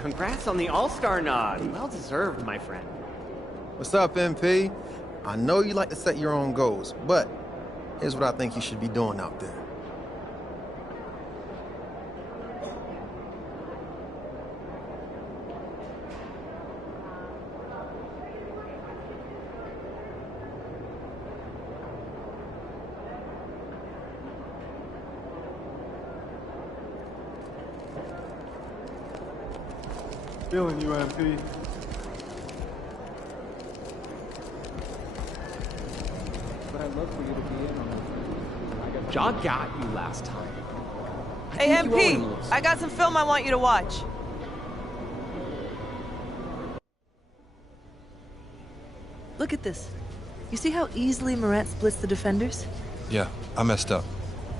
Congrats on the All-Star nod. Well deserved, my friend. What's up, MP? I know you like to set your own goals, but here's what I think you should be doing out there. Feeling you, MP. But I'd love for you to be in on it. Ja got you last time. Hey, MP, I got some film I want you to watch. Look at this. You see how easily Morant splits the defenders? Yeah, I messed up.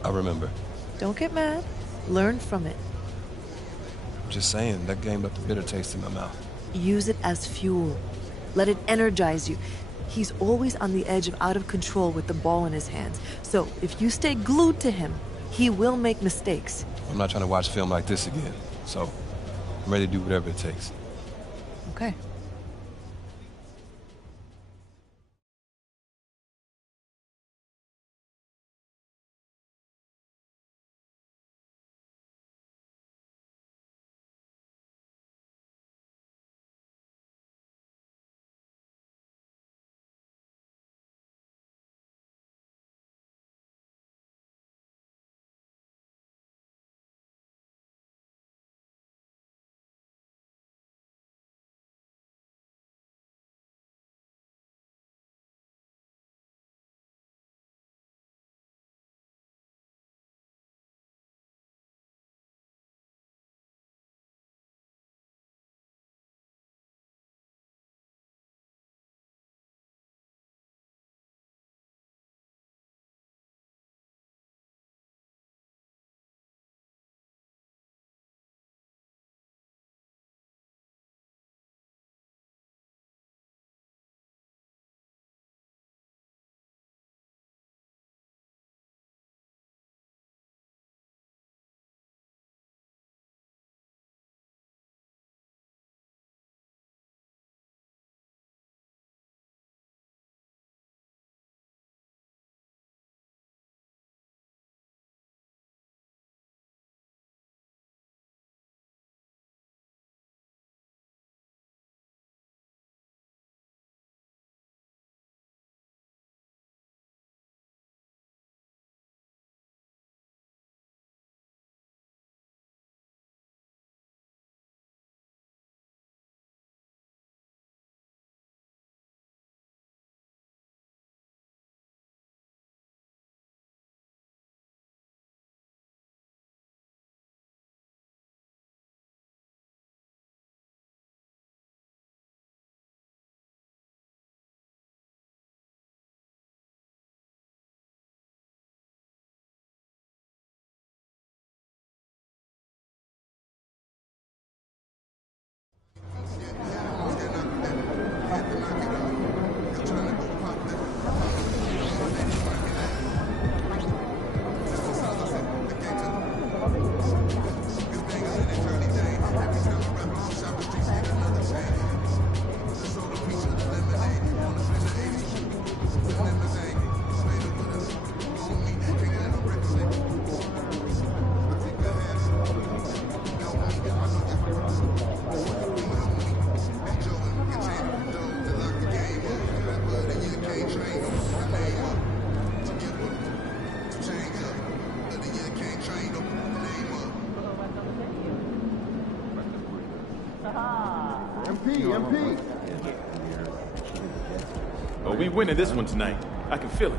I remember. Don't get mad. Learn from it. Just saying, that game left a bitter taste in my mouth. Use it as fuel. Let it energize you. He's always on the edge of out of control with the ball in his hands. So if you stay glued to him, he will make mistakes. I'm not trying to watch film like this again, so I'm ready to do whatever it takes. Okay. MP. Oh, we winning this one tonight. I can feel it.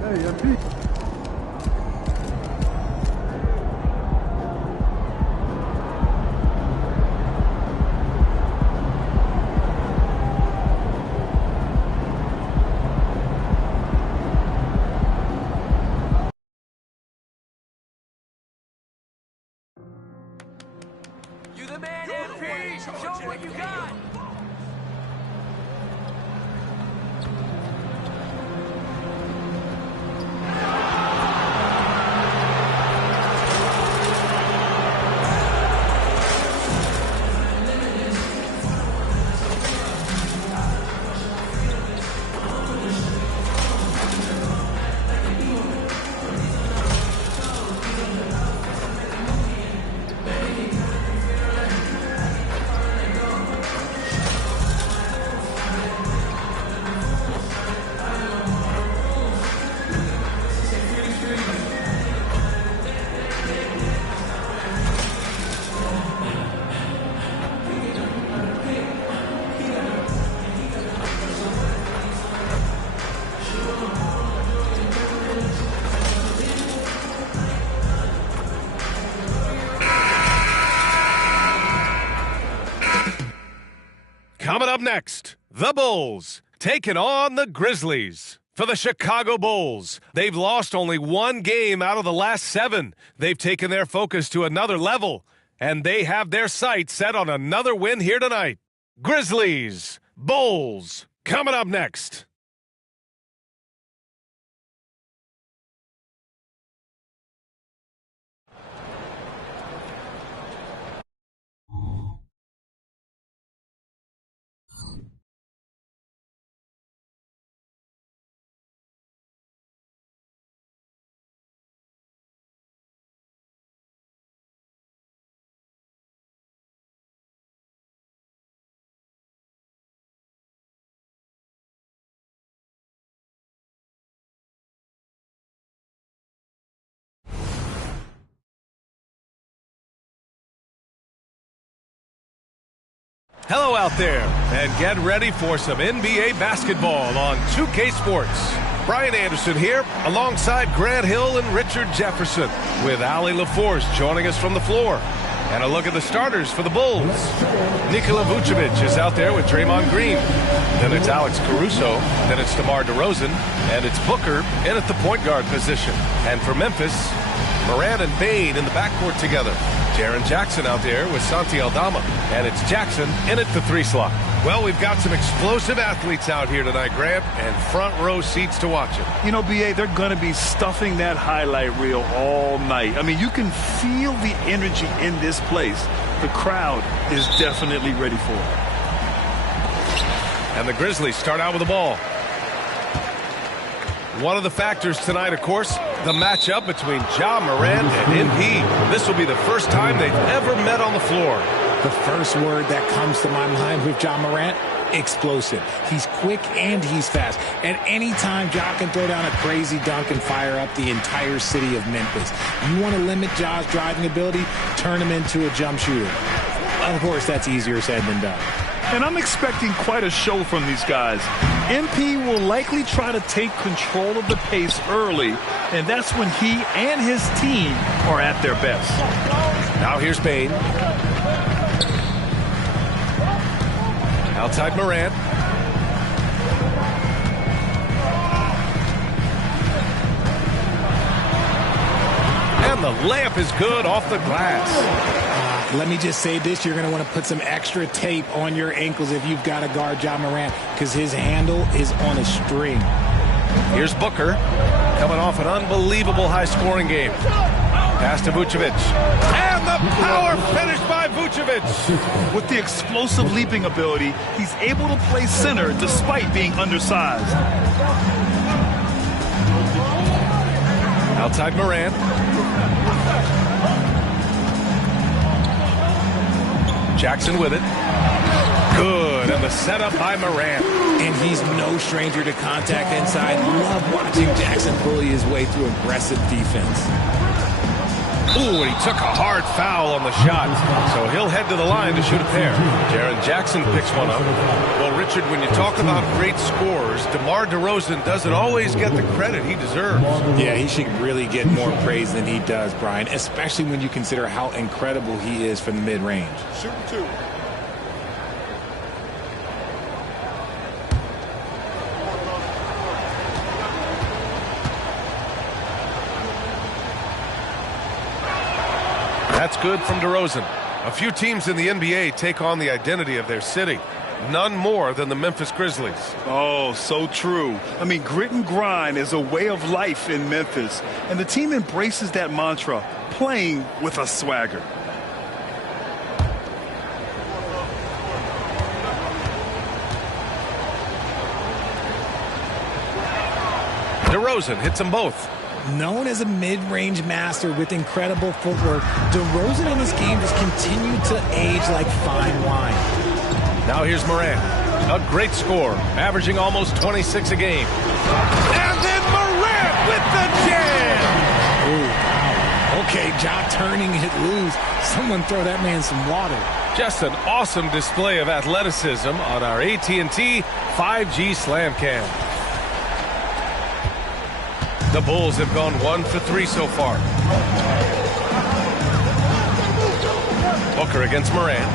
Hey, MP. You the man, MP! Show 'em what you got! Coming up next, the Bulls taking on the Grizzlies. For the Chicago Bulls, they've lost only one game out of the last 7. They've taken their focus to another level, and they have their sights set on another win here tonight. Grizzlies, Bulls, coming up next. Hello out there, and get ready for some NBA basketball on 2K Sports. Brian Anderson here, alongside Grant Hill and Richard Jefferson, with Ali LaForce joining us from the floor. And a look at the starters for the Bulls. Nikola Vucevic is out there with Draymond Green. Then it's Alex Caruso. Then it's DeMar DeRozan. And it's Booker in at the point guard position. And for Memphis, Morant and Bane in the backcourt together. Jaren Jackson out there with Santi Aldama. And it's Jackson in at the 3 slot. Well, we've got some explosive athletes out here tonight, Grant, and front row seats to watch it. You know, B.A., they're going to be stuffing that highlight reel all night. I mean, you can feel the energy in this place. The crowd is definitely ready for it. And the Grizzlies start out with the ball. One of the factors tonight, of course, the matchup between Ja Morant and MP. This will be the first time they've ever met on the floor. The first word that comes to my mind with Ja Morant, explosive. He's quick and he's fast. At any time, Ja can throw down a crazy dunk and fire up the entire city of Memphis. You want to limit Ja's driving ability, turn him into a jump shooter. Of course, that's easier said than done. And I'm expecting quite a show from these guys. MP will likely try to take control of the pace early, and that's when he and his team are at their best. Now here's Bane. Outside Morant. And the layup is good off the glass. Let me just say this, you're going to want to put some extra tape on your ankles if you've got to guard Ja Morant, because his handle is on a string. Here's Booker, coming off an unbelievable high-scoring game. Pass to Vucevic. And the power finish by Vucevic. With the explosive leaping ability, he's able to play center despite being undersized. Outside Morant. Jackson with it. Good, and the setup by Morant. And he's no stranger to contact inside. Love watching Jackson bully his way through aggressive defense. Ooh, and he took a hard foul on the shot. So he'll head to the line to shoot a pair. Jaren Jackson picks one up. Well, Richard, when you talk about great scorers, DeMar DeRozan doesn't always get the credit he deserves. Yeah, he should really get more praise than he does, Brian, especially when you consider how incredible he is from the mid-range. Shooting 2. That's good from DeRozan. A few teams in the NBA take on the identity of their city. None more than the Memphis Grizzlies. Oh, so true. I mean, grit and grind is a way of life in Memphis. And the team embraces that mantra, playing with a swagger. DeRozan hits them both. Known as a mid-range master with incredible footwork, DeRozan in this game just continued to age like fine wine. Now here's Morant. A great score, averaging almost 26 a game. And then Morant with the jam! Ooh, wow. Okay, Ja turning it loose. Someone throw that man some water. Just an awesome display of athleticism on our AT&T 5G Slam Cam. The Bulls have gone 1 for 3 so far. Booker against Morant.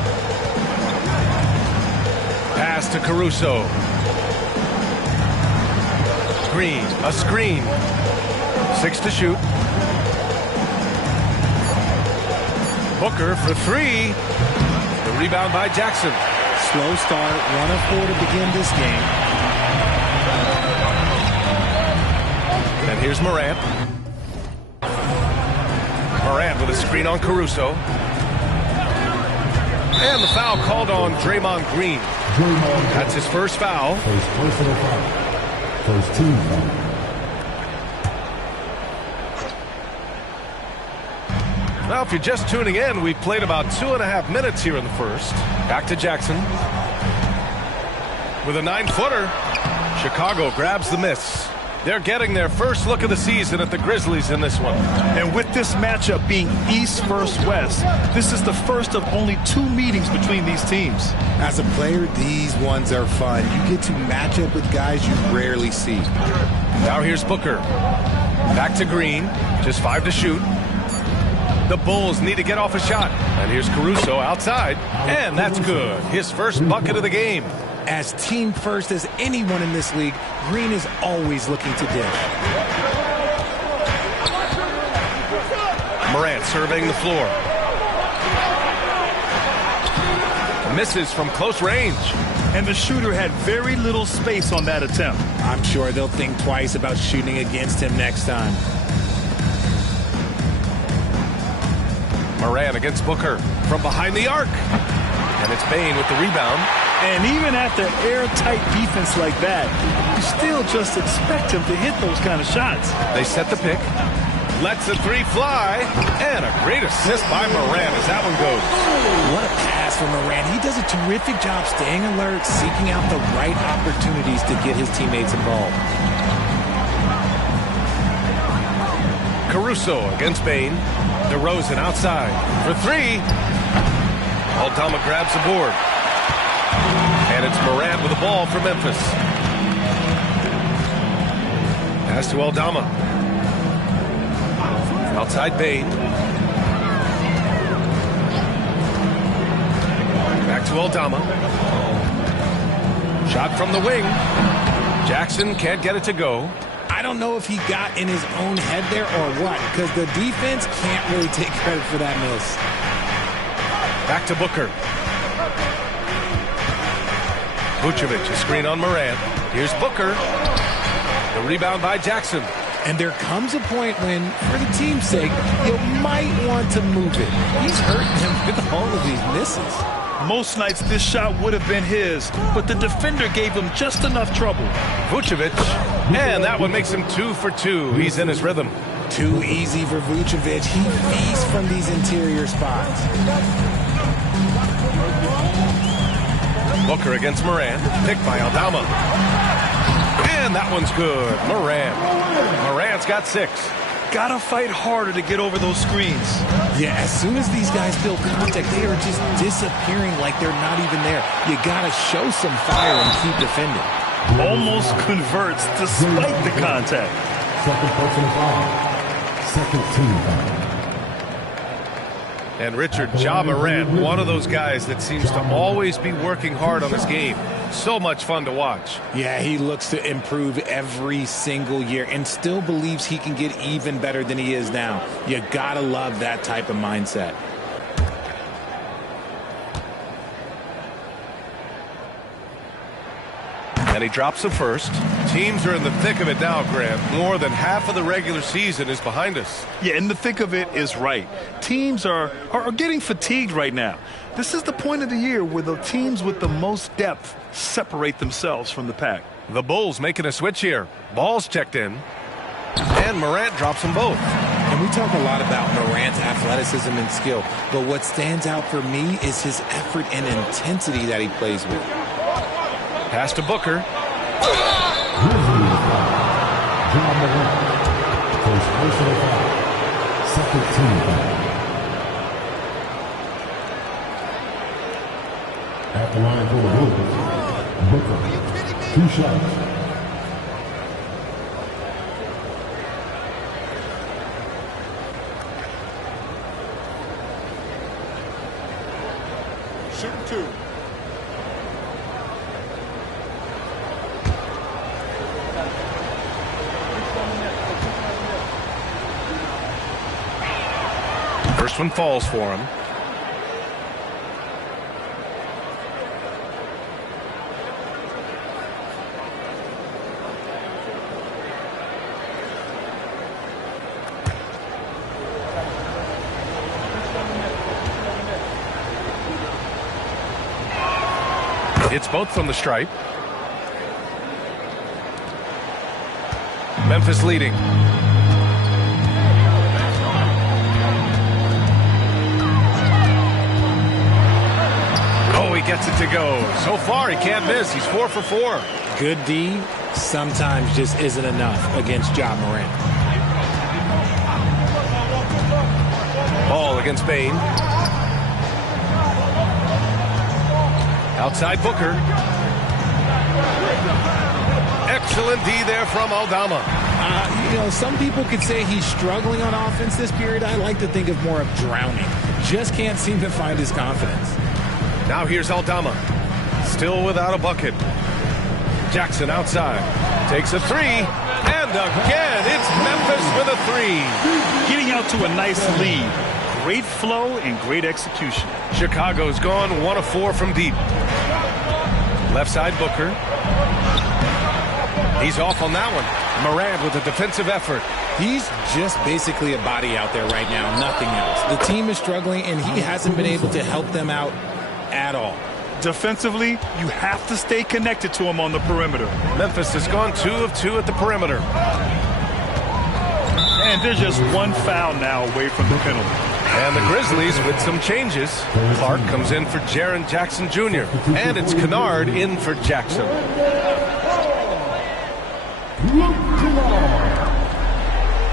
Pass to Caruso. Green, a screen. 6 to shoot. Booker for 3. The rebound by Jackson. Slow start, 1 of 4 to begin this game. And here's Morant. Morant with a screen on Caruso. And the foul called on Draymond Green. That's his first foul. First personal foul. First team foul. Now, if you're just tuning in, we've played about 2.5 minutes here in the first. Back to Jackson. With a 9-footer, Chicago grabs the miss. They're getting their first look of the season at the Grizzlies in this one. And with this matchup being East versus West, this is the first of only 2 meetings between these teams. As a player, these ones are fun. You get to match up with guys you rarely see. Now here's Booker. Back to Green. Just 5 to shoot. The Bulls need to get off a shot. And here's Caruso outside. And that's good. His first bucket of the game. As team first as anyone in this league, Green is always looking to dish. Morant surveying the floor. Misses from close range. And the shooter had very little space on that attempt. I'm sure they'll think twice about shooting against him next time. Morant against Booker from behind the arc. And it's Bane with the rebound. And even after airtight defense like that, you still just expect him to hit those kind of shots. They set the pick. Lets the 3 fly. And a great assist by Morant as that one goes. What a pass from Morant. He does a terrific job staying alert, seeking out the right opportunities to get his teammates involved. Caruso against Bane. DeRozan outside for 3. Aldama grabs the board. And it's Morant with the ball for Memphis. Pass to Aldama. Outside Bane. Back to Aldama. Shot from the wing. Jackson can't get it to go. I don't know if he got in his own head there or what, because the defense can't really take credit for that miss. Back to Booker. Vucevic, a screen on Morant. Here's Booker. The rebound by Jackson. And there comes a point when, for the team's sake, you might want to move it. He's hurting him with all of these misses. Most nights this shot would have been his, but the defender gave him just enough trouble. Vucevic, and that one makes him 2 for 2. He's in his rhythm. Too easy for Vucevic. He feasts from these interior spots. Booker against Morant, picked by Aldama. And that one's good. Morant's got 6. Gotta fight harder to get over those screens. Yeah, as soon as these guys build contact, they are just disappearing like they're not even there. You gotta show some fire and keep defending. Almost converts despite the contact. Second personal foul. Second team foul. And Richard, Ja Morant, one of those guys that seems to always be working hard on his game. So much fun to watch. Yeah, he looks to improve every single year and still believes he can get even better than he is now. You gotta love that type of mindset. And he drops the first. Teams are in the thick of it now, Grant. More than half of the regular season is behind us. Yeah, in the thick of it is right. Teams are getting fatigued right now. This is the point of the year where the teams with the most depth separate themselves from the pack. The Bulls making a switch here. Ball's checked in. And Morant drops them both. And we talk a lot about Morant's athleticism and skill, but what stands out for me is his effort and intensity that he plays with. Pass to Booker. Ja Morant. First personal foul. Second team foul. At the line for the Bulls, Booker. 2 shots. Shooting 2. First one falls for him. It's both from the stripe. Memphis leading. Oh, he gets it to go. So far, he can't miss. He's 4 for 4. Good D sometimes just isn't enough against Ja Morant. Ball against Bain. Outside Booker. Excellent D there from Aldama. Some people could say he's struggling on offense this period. I like to think of more of drowning. Just can't seem to find his confidence. Now here's Aldama. Still without a bucket. Jackson outside. Takes a three. And again, it's Memphis with a three. Getting out to a nice lead. Great flow and great execution. Chicago's gone 1 of 4 from deep. Left side Booker. He's off on that one. Morant with a defensive effort. He's just basically a body out there right now, nothing else. The team is struggling, and he hasn't been able to help them out at all. Defensively, you have to stay connected to him on the perimeter. Memphis has gone 2 of 2 at the perimeter. And there's just one foul now away from the penalty. And the Grizzlies with some changes. Clark comes in for Jaren Jackson Jr. And it's Kennard in for Jackson.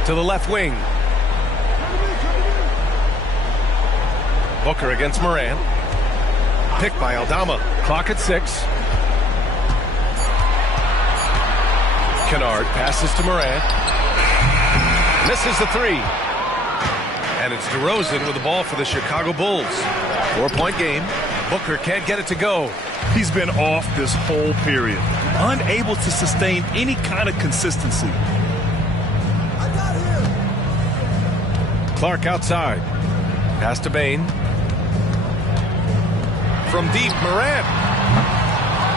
To the left wing. Booker against Morant. Picked by Aldama. Clock at 6. Kennard passes to Morant. Misses the three. And it's DeRozan with the ball for the Chicago Bulls. 4-point game. Booker can't get it to go. He's been off this whole period. Unable to sustain any kind of consistency. Clark outside. Pass to Bain. From deep, Morant.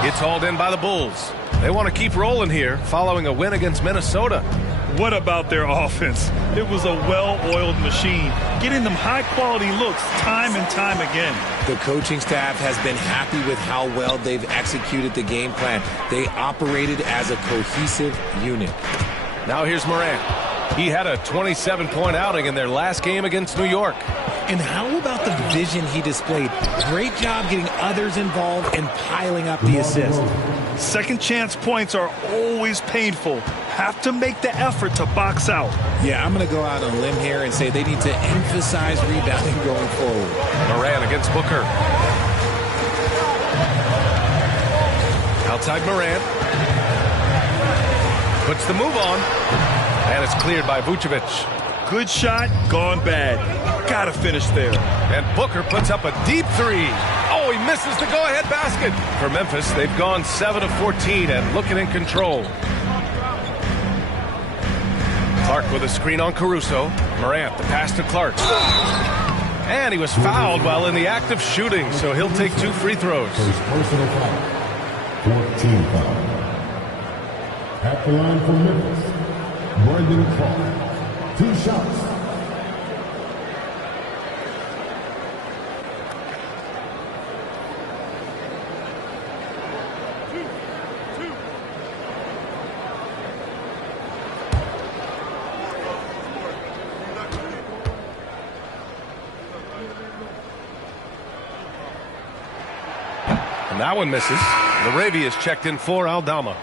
It's hauled in by the Bulls. They want to keep rolling here following a win against Minnesota. What about their offense? It was a well-oiled machine, getting them high-quality looks time and time again. The coaching staff has been happy with how well they've executed the game plan. They operated as a cohesive unit. Now here's Morant. He had a 27-point outing in their last game against New York. And how about the vision he displayed? Great job getting others involved and piling up the assist. Second chance points are always painful. Have to make the effort to box out. Yeah, I'm going to go out on a limb here and say they need to emphasize rebounding going forward. Morant against Booker. Outside Morant. Puts the move on. And it's cleared by Vucevic. Good shot, gone bad. Gotta finish there. And Booker puts up a deep three. Oh, he misses the go-ahead basket. For Memphis, they've gone 7 of 14 and looking in control. Clark with a screen on Caruso. Morant, the pass to Clark. And he was fouled while in the act of shooting, so he'll take 2 free throws. First personal foul. 14 foul. At the line for Memphis, Brandon Clark. 2 shots. And that one misses. Laravia is checked in for Aldama.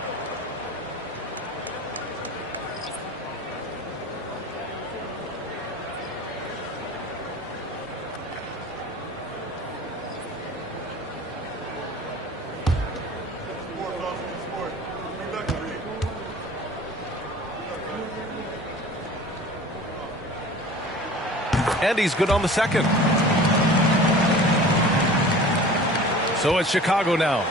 And he's good on the second. So it's Chicago now.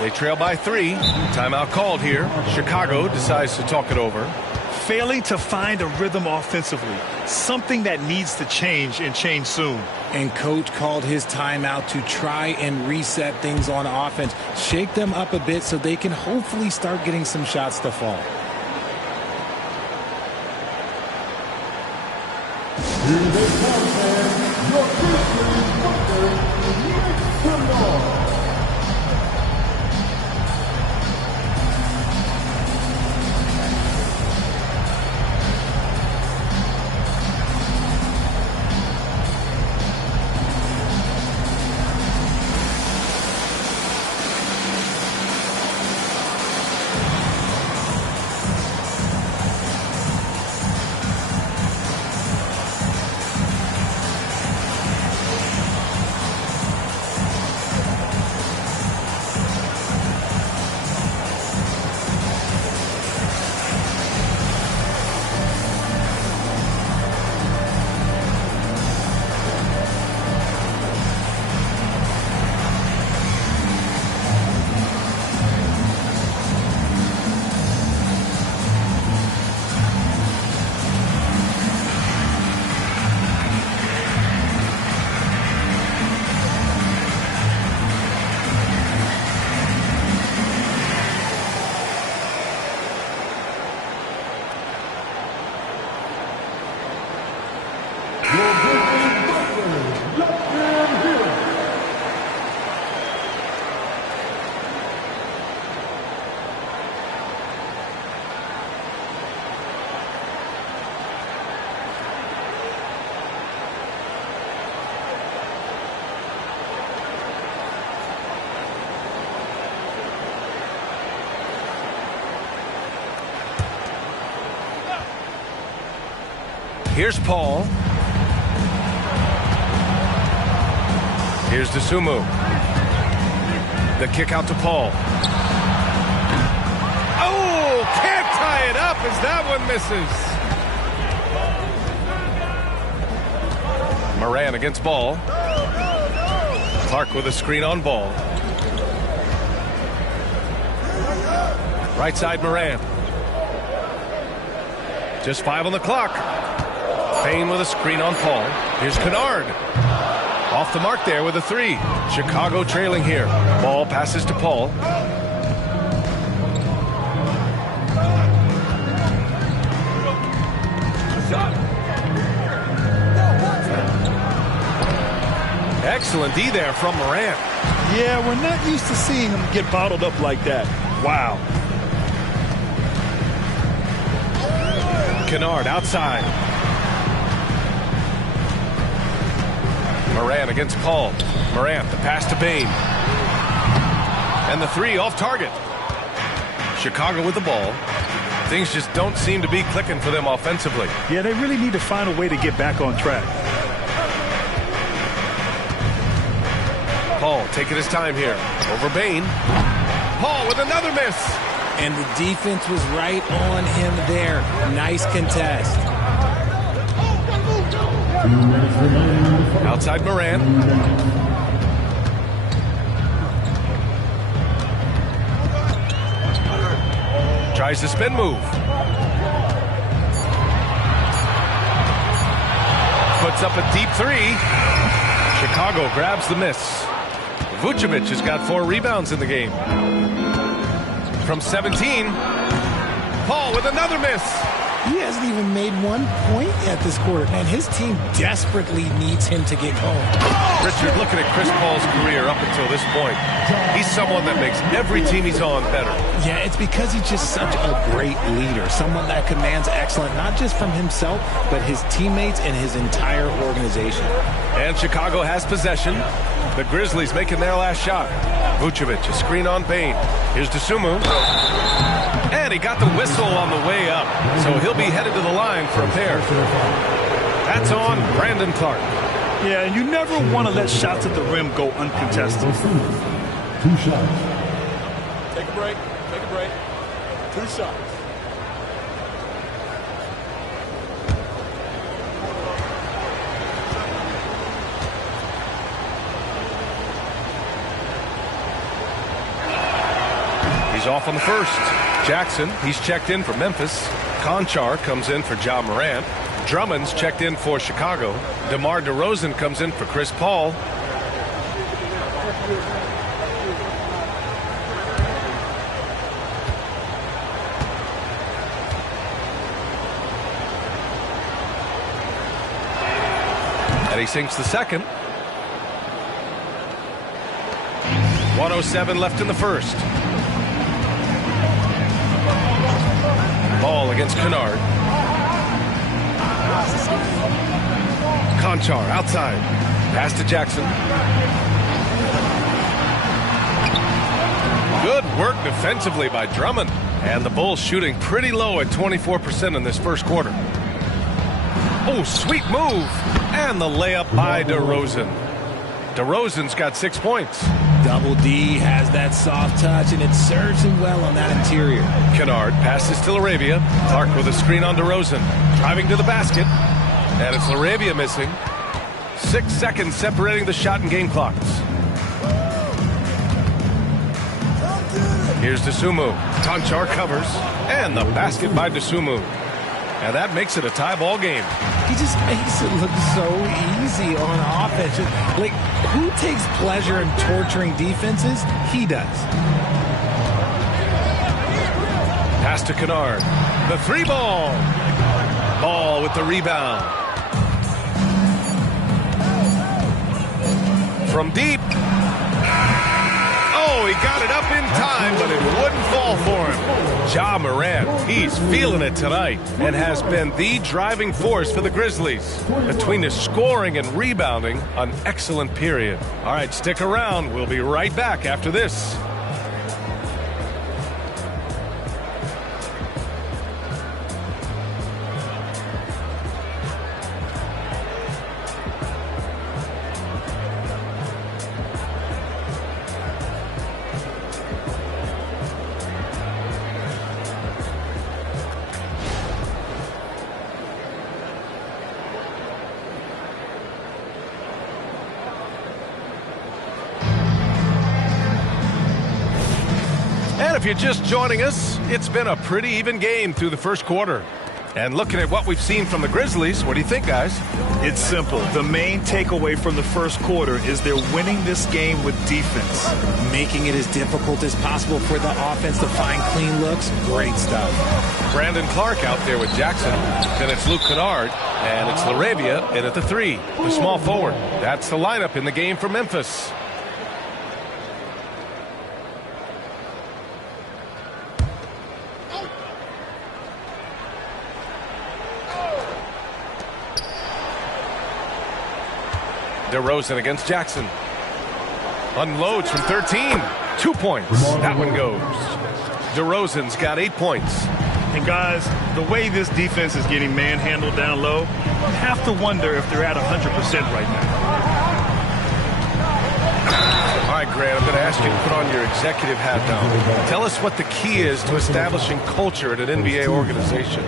They trail by 3. Timeout called here. Chicago decides to talk it over. failing to find a rhythm offensively, something that needs to change and change soon. And coach called his timeout to try and reset things on offense, shake them up a bit so they can hopefully start getting some shots to fall. Here they come, man. Your Grizzlies Thunder, make some noise. Here's Paul. Here's DeSumo. The kick out to Paul. Oh, can't tie it up as that one misses. Moran against Ball. Clark with a screen on Ball. Right side Moran. Just 5 on the clock. Payne with a screen on Paul. Here's Kennard. Off the mark there with a 3. Chicago trailing here. Ball passes to Paul. Excellent D there from Moran. Yeah, we're not used to seeing him get bottled up like that. Wow. Kennard outside. Moran against Paul. Morant, the pass to Payne. And the 3 off target. Chicago with the ball. Things just don't seem to be clicking for them offensively. Yeah, they really need to find a way to get back on track. Paul taking his time here. Over Payne. Paul with another miss. And the defense was right on him there. Nice contest. Outside Moran. Tries the spin move. Puts up a deep 3. Chicago grabs the miss. Vucevic has got 4 rebounds in the game. From 17, Paul with another miss. He hasn't even made 1 point yet this quarter. Man, his team desperately needs him to get going. Richard, looking at Chris Paul's career up until this point, he's someone that makes every team he's on better. Yeah, it's because he's just such a great leader. Someone that commands excellence, not just from himself, but his teammates and his entire organization. And Chicago has possession. The Grizzlies making their last shot. Vucevic, a screen on Payne. Here's DeSumo. And he got the whistle on the way up. So he'll be headed to the line for a pair. That's on Brandon Clark. Yeah, and you never want to let shots at the rim go uncontested. 2 shots. Take a break. Take a break. 2 shots. He's off on the first. Jackson, he's checked in for Memphis. Conchar comes in for Ja Morant. Drummond's checked in for Chicago. DeMar DeRozan comes in for Chris Paul. And he sinks the second. 1:07 left in the first. Ball against Kennard. Conchar outside. Pass to Jackson. Good work defensively by Drummond. And the Bulls shooting pretty low at 24% in this first quarter. Oh, sweet move. And the layup by DeRozan. DeRozan's got 6 points. Double D has that soft touch, and it serves him well on that interior. Kennard passes to LaRavia. Clark with a screen on DeRozan. Driving to the basket. And it's LaRavia missing. 6 seconds separating the shot and game clocks. Here's Dosunmu. Conchar covers. And the basket by Dosunmu. And that makes it a tie ball game. He just makes it look so easy on offense. Like, who takes pleasure in torturing defenses? He does. Pass to Kennard. The three ball. Ball with the rebound. From deep. Oh, he got it up in time, but it wouldn't fall for him. Ja Morant, he's feeling it tonight and has been the driving force for the Grizzlies. Between his scoring and rebounding, an excellent period. All right, stick around. We'll be right back after this. If you're just joining us, it's been a pretty even game through the first quarter. And looking at what we've seen from the Grizzlies, what do you think, guys? It's simple. The main takeaway from the first quarter is they're winning this game with defense. Making it as difficult as possible for the offense to find clean looks. Great stuff. Brandon Clark out there with Jackson. Then it's Luke Kennard. And it's LaRavia in at the three, the small forward. That's the lineup in the game for Memphis. DeRozan against Jackson. Unloads from 13. 2 points. That one goes. DeRozan's got 8 points. And guys, the way this defense is getting manhandled down low, you have to wonder if they're at 100% right now. All right, Grant, I'm going to ask you to put on your executive hat now. Tell us what the key is to establishing culture at an NBA organization.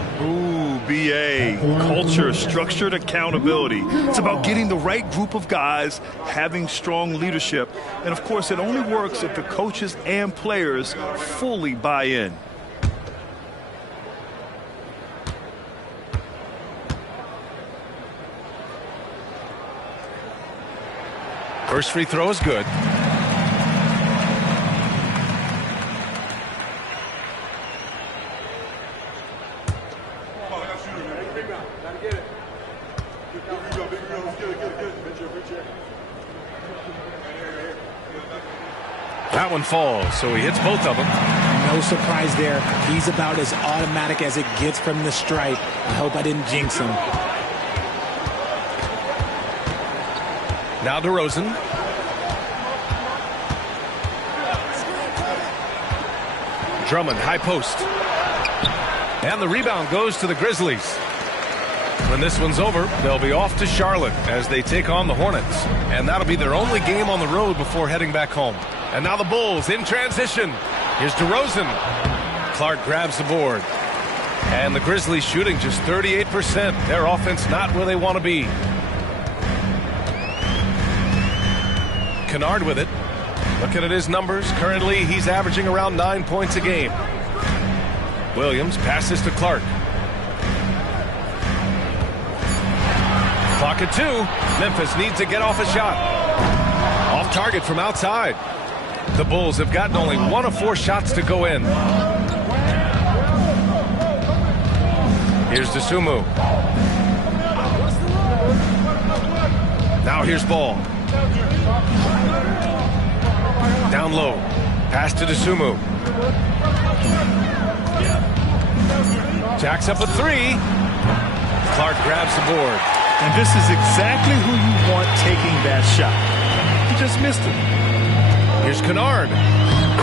BA, culture, structured accountability. It's about getting the right group of guys, having strong leadership, and of course it only works if the coaches and players fully buy in. First free throw is good. That one falls, so he hits both of them. No surprise there. He's about as automatic as it gets from the stripe. I hope I didn't jinx him. Now DeRozan. Drummond, high post. And the rebound goes to the Grizzlies. When this one's over, they'll be off to Charlotte as they take on the Hornets. And that'll be their only game on the road before heading back home. And now the Bulls in transition. Here's DeRozan. Clark grabs the board. And the Grizzlies shooting just 38%. Their offense not where they want to be. Kennard with it. Looking at his numbers, currently he's averaging around 9 points a game. Williams passes to Clark. at 2. Memphis needs to get off a shot. Off target from outside. The Bulls have gotten only 1 of 4 shots to go in. Here's Dosunmu. Now here's Ball. Down low. Pass to Dosunmu. Jacks up a 3. Clark grabs the board. And this is exactly who you want taking that shot. He just missed it. Here's Kennard.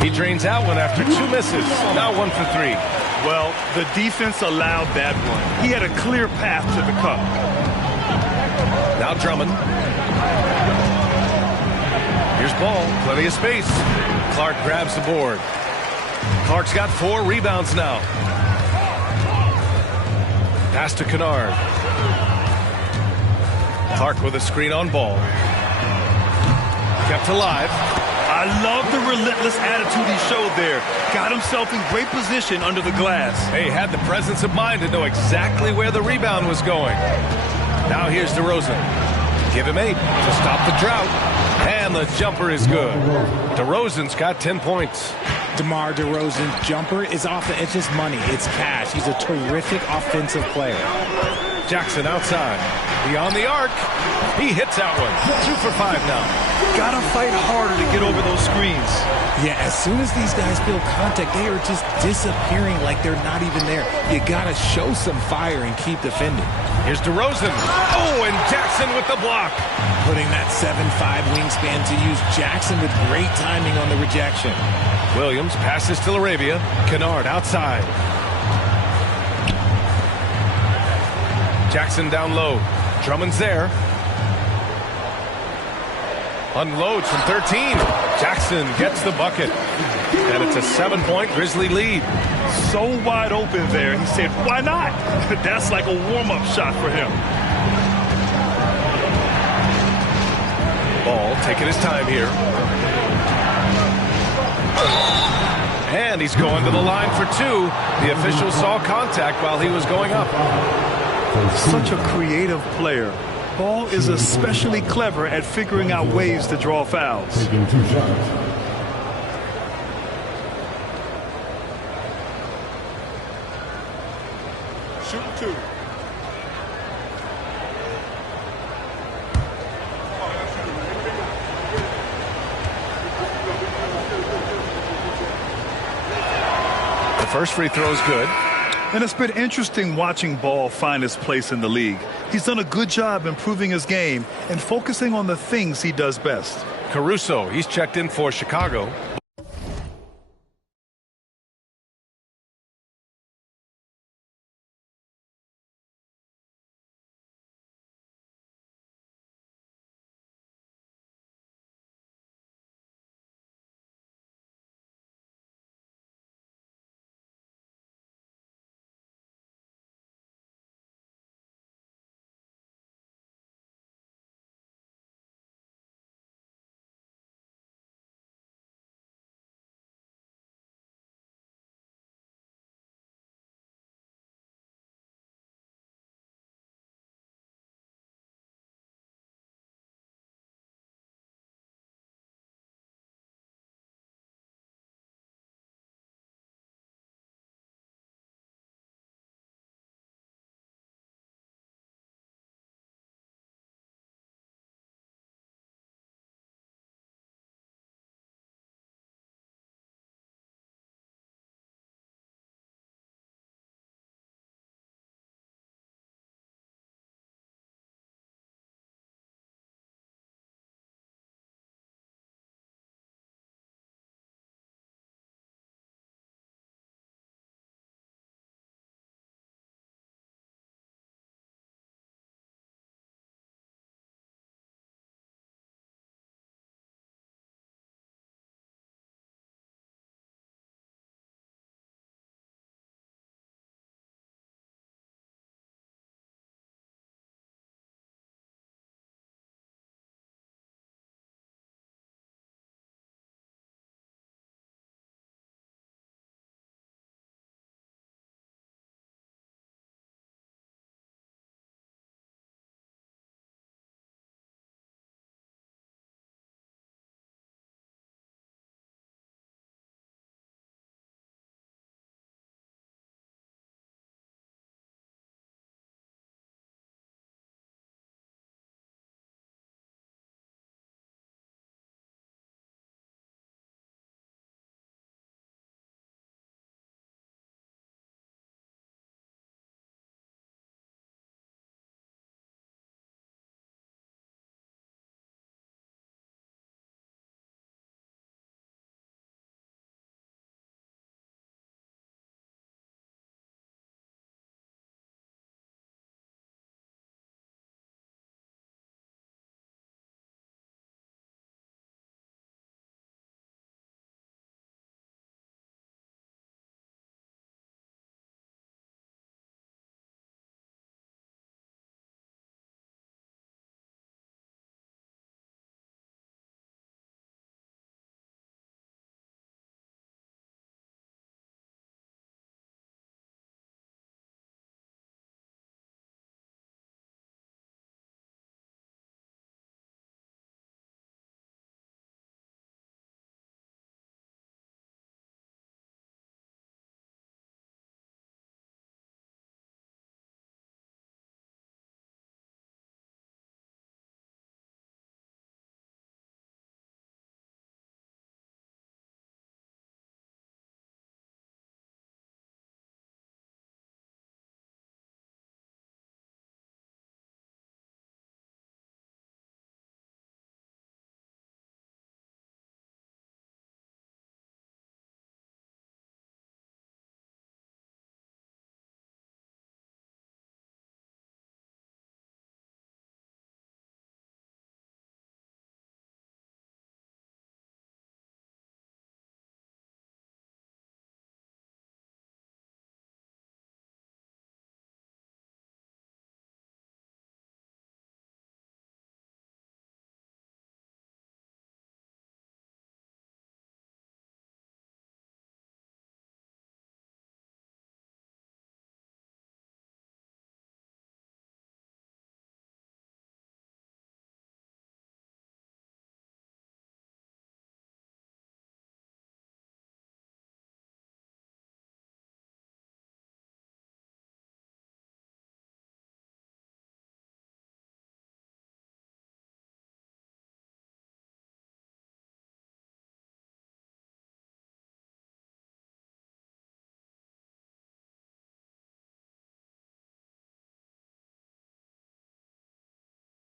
He drains that one after 2 misses. Now 1 for 3. Well, the defense allowed that one. He had a clear path to the cup. Now Drummond. Here's Ball. Plenty of space. Clark grabs the board. Clark's got 4 rebounds now. Pass to Kennard. Clark with a screen on Ball. Kept alive. I love the relentless attitude he showed there. Got himself in great position under the glass. He had the presence of mind to know exactly where the rebound was going. Now here's DeRozan. Give him 8 to stop the drought. And the jumper is good. DeRozan's got 10 points. DeMar DeRozan's jumper is off the edge of money. It's cash. He's a terrific offensive player. Jackson outside. Beyond the arc. He hits that one. 2 for 5 now. Gotta fight harder to get over those screens. Yeah, as soon as these guys feel contact, they are just disappearing like they're not even there. You gotta show some fire and keep defending. Here's DeRozan. Oh, and Jackson with the block. Putting that 7'5" wingspan to use. Jackson with great timing on the rejection. Williams passes to Arabia. Kennard outside. Jackson down low. Drummond's there. Unloads from 13. Jackson gets the bucket. And it's a 7-point Grizzly lead. So wide open there. He said, why not? That's like a warm-up shot for him. Ball taking his time here. And he's going to the line for 2. The official saw contact while he was going up. Such a creative player. Ball is especially clever at figuring out ways to draw fouls. Taking 2 shots. Shoot 2. The first free throw is good. And it's been interesting watching Ball find his place in the league. He's done a good job improving his game and focusing on the things he does best. Caruso, he's checked in for Chicago.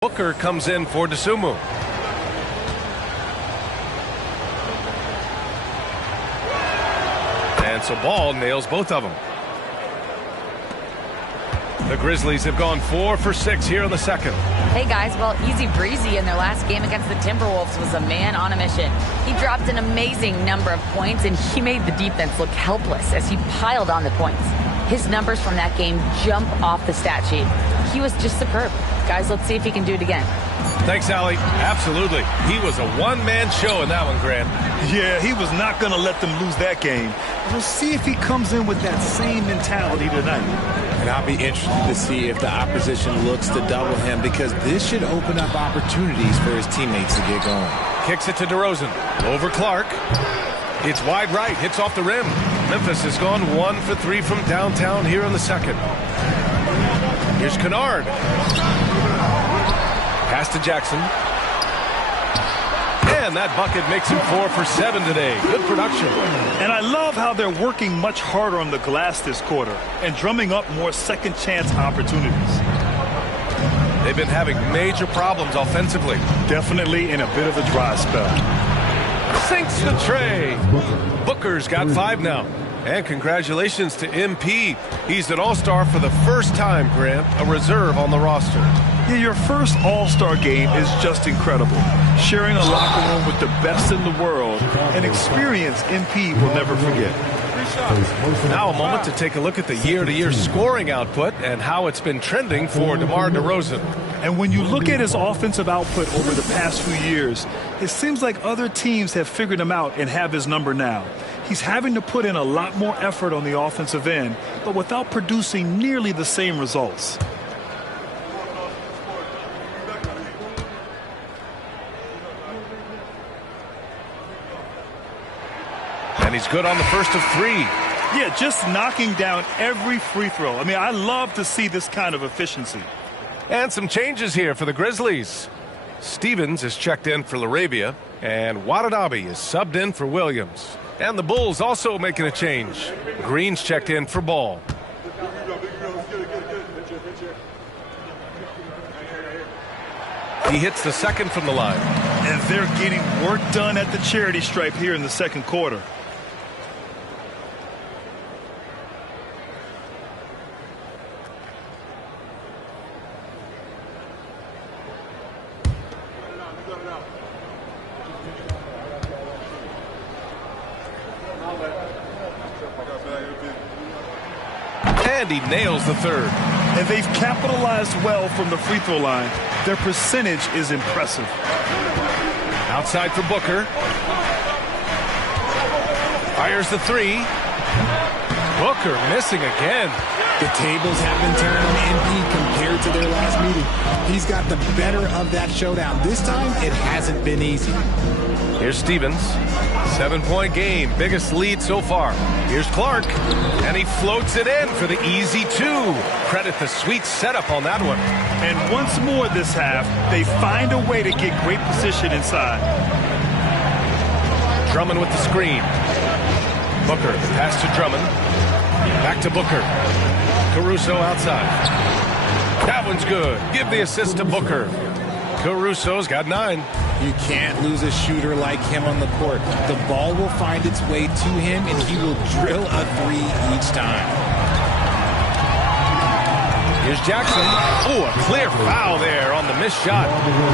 Booker comes in for DeSumo. And so Ball nails both of them. The Grizzlies have gone 4 for 6 here in the second. Hey guys, well, easy breezy in their last game against the Timberwolves was a man on a mission. He dropped an amazing number of points, and he made the defense look helpless as he piled on the points. His numbers from that game jump off the stat sheet. He was just superb. Guys, let's see if he can do it again. Thanks, Allie. Absolutely. He was a one-man show in that one, Grant. Yeah, he was not going to let them lose that game. We'll see if he comes in with that same mentality tonight. And I'll be interested to see if the opposition looks to double him, because this should open up opportunities for his teammates to get going. Kicks it to DeRozan. Over Clark. It's wide right. Hits off the rim. Memphis has gone 1 for 3 from downtown here in the second. Here's Kennard. Pass to Jackson. And that bucket makes him 4 for 7 today. Good production. And I love how they're working much harder on the glass this quarter and drumming up more second chance opportunities. They've been having major problems offensively. Definitely in a bit of a dry spell. Sinks the tray. Booker's got 5 now. And congratulations to MP. He's an all-star for the first time, Grant, a reserve on the roster. Yeah, your first all-star game is just incredible. Sharing a locker room with the best in the world, an experience MP will never forget. Now a moment to take a look at the year-to-year scoring output and how it's been trending for DeMar DeRozan. And when you look at his offensive output over the past few years, it seems like other teams have figured him out and have his number now. He's having to put in a lot more effort on the offensive end, but without producing nearly the same results. And he's good on the first of 3. Yeah, just knocking down every free throw. I mean, I love to see this kind of efficiency. And some changes here for the Grizzlies. Stevens is checked in for LaRavia, and Watanabe is subbed in for Williams. And the Bulls also making a change. Green's checked in for Ball. He hits the second from the line. And they're getting work done at the charity stripe here in the second quarter. And he nails the third. And they've capitalized well from the free throw line. Their percentage is impressive. Outside for Booker. Fires the 3. Booker missing again. The tables have been turned on MP compared to their last meeting. He's got the better of that showdown. This time, it hasn't been easy. Here's Stevens. 7-point game. Biggest lead so far. Here's Clark. And he floats it in for the easy 2. Credit the sweet setup on that one. And once more this half, they find a way to get great position inside. Drummond with the screen. Booker, the pass to Drummond. Back to Booker. Caruso outside. That one's good. Give the assist to Booker. Caruso's got 9. You can't lose a shooter like him on the court. The ball will find its way to him, and he will drill a 3 each time. Here's Jackson. Oh, a clear foul there on the missed shot.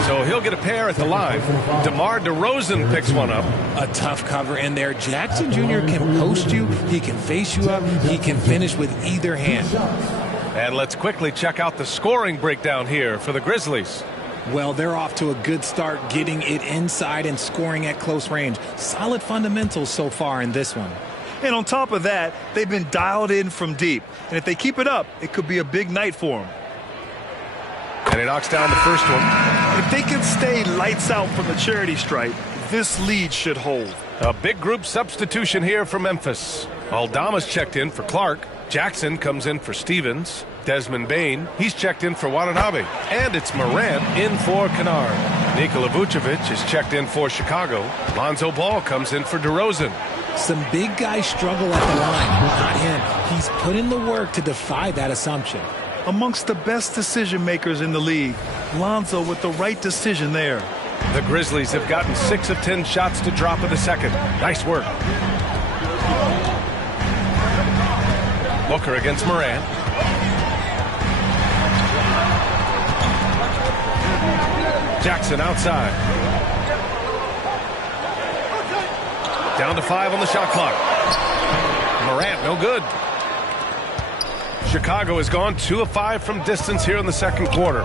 So he'll get a pair at the line. DeMar DeRozan picks one up. A tough cover in there. Jackson Jr. can post you. He can face you up. He can finish with either hand. And let's quickly check out the scoring breakdown here for the Grizzlies. Well, they're off to a good start getting it inside and scoring at close range. Solid fundamentals so far in this one. And on top of that, they've been dialed in from deep. And if they keep it up, it could be a big night for them. And he knocks down the first one. If they can stay lights out from the charity stripe, this lead should hold. A big group substitution here for Memphis. Aldama's checked in for Clark. Jackson comes in for Stevens. Desmond Bain, he's checked in for Watanabe. And it's Morant in for Kennard. Nikola Vucevic is checked in for Chicago. Lonzo Ball comes in for DeRozan. Some big guys struggle at the line, not him. He's put in the work to defy that assumption. amongst the best decision makers in the league. Lonzo with the right decision there. The Grizzlies have gotten 6 of 10 shots to drop in the second. Nice work. Booker against Morant. Jackson outside. Down to 5 on the shot clock. Morant, no good. Chicago has gone 2 of 5 from distance here in the second quarter.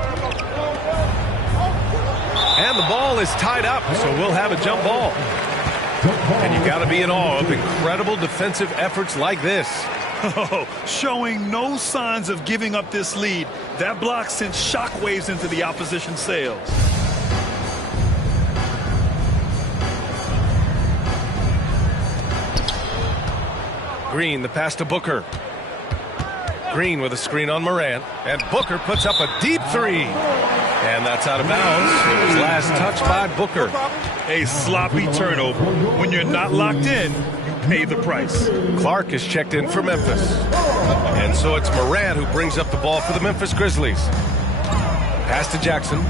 And the ball is tied up, so we'll have a jump ball. And you got to be in awe of incredible defensive efforts like this. Oh, showing no signs of giving up this lead. That block sent shockwaves into the opposition sails. Green, the pass to Booker. Green with a screen on Morant. And Booker puts up a deep 3. And that's out of bounds. It was last touched by Booker. A sloppy turnover. When you're not locked in, you pay the price. Clark is checked in for Memphis. And so it's Morant who brings up the ball for the Memphis Grizzlies. Pass to Jackson.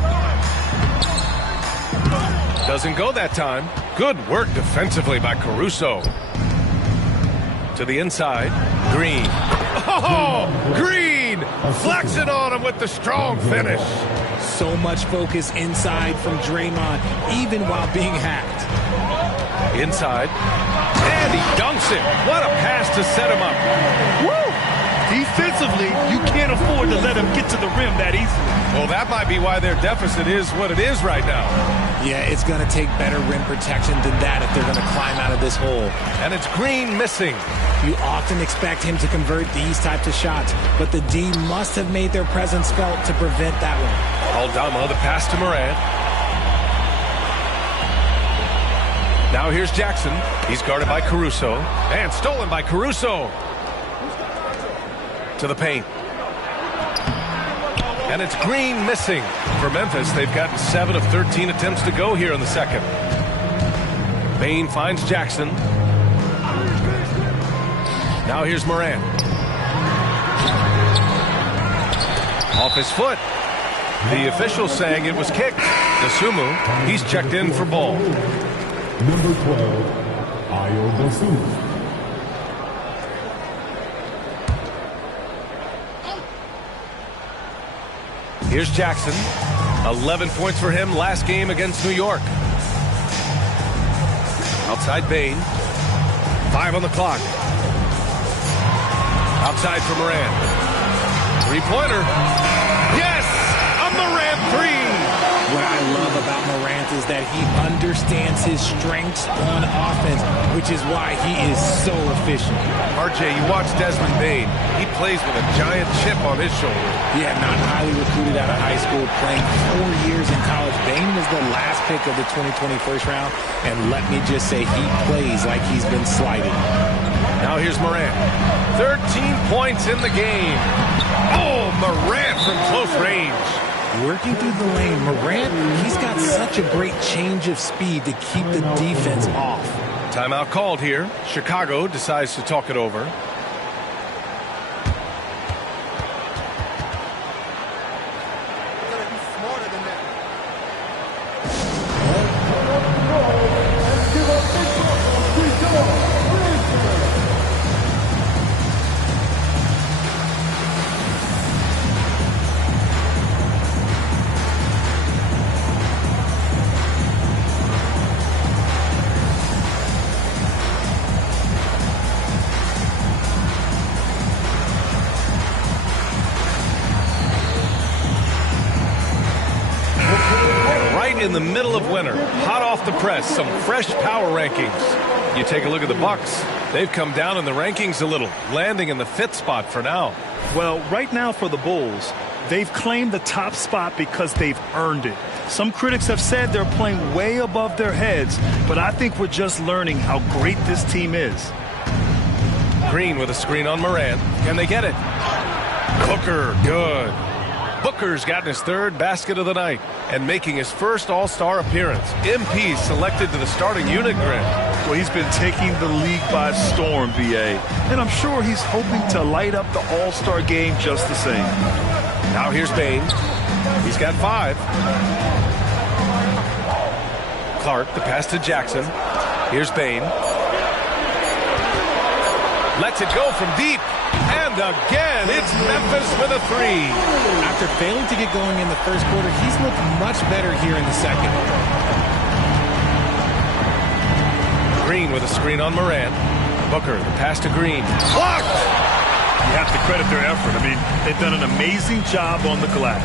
Doesn't go that time. Good work defensively by Caruso. To the inside. Green. Oh, Green flexing on him with the strong finish. So much focus inside from Draymond, even while being hacked. Inside. And he dunks it. What a pass to set him up. Woo! Defensively, you can't afford to let him get to the rim that easily. Well, that might be why their deficit is what it is right now. Yeah, it's going to take better rim protection than that if they're going to climb out of this hole. And it's Green missing. You often expect him to convert these types of shots, but the D must have made their presence felt to prevent that one. Aldama, the pass to Morant. Now here's Jackson. He's guarded by Caruso. And stolen by Caruso. To the paint. And it's Green missing. For Memphis, they've gotten 7 of 13 attempts to go here in the second. Bane finds Jackson. Now here's Morant. Off his foot. The official saying it was kicked. Dosunmu, he's checked in for ball. Number 12, Ayo Dosunmu. Here's Jackson. 11 points for him last game against New York. Outside Bane. 5 on the clock. Outside for Morant. 3-pointer. Yes! A Morant 3! What I love about Morant is that he understands his strengths on offense, which is why he is so efficient. RJ, you watch Desmond Bane. He plays with a giant chip on his shoulder. Yeah, not highly recruited out of high school, playing 4 years in college. Bane was the last pick of the 2020 first round, and let me just say he plays like he's been slighted. Now here's Morant. 13 points in the game. Oh, Morant from close range. Working through the lane, Morant, he's got such a great change of speed to keep the defense off. Timeout called here. Chicago decides to talk it over. In the middle of winter, hot off the press, some fresh power rankings. You take a look at the Bucks. They've come down in the rankings a little, landing in the 5th spot for now. Well, right now for the Bulls, they've claimed the top spot because they've earned it. Some critics have said they're playing way above their heads, but I think we're just learning how great this team is. Green with a screen on Morant. Can they get it? Booker, good. Booker's gotten his 3rd basket of the night and making his first All-Star appearance. MP selected to the starting unit grid. Well, he's been taking the league by storm, BA. And I'm sure he's hoping to light up the All-Star game just the same. Now here's Bain. He's got 5. Clark, the pass to Jackson. Here's Bain. Lets it go from deep. And again, it's Memphis with a 3. After failing to get going in the first quarter, he's looked much better here in the second. Green with a screen on Morant. Booker, the pass to Green. Blocked! You have to credit their effort. I mean, they've done an amazing job on the glass.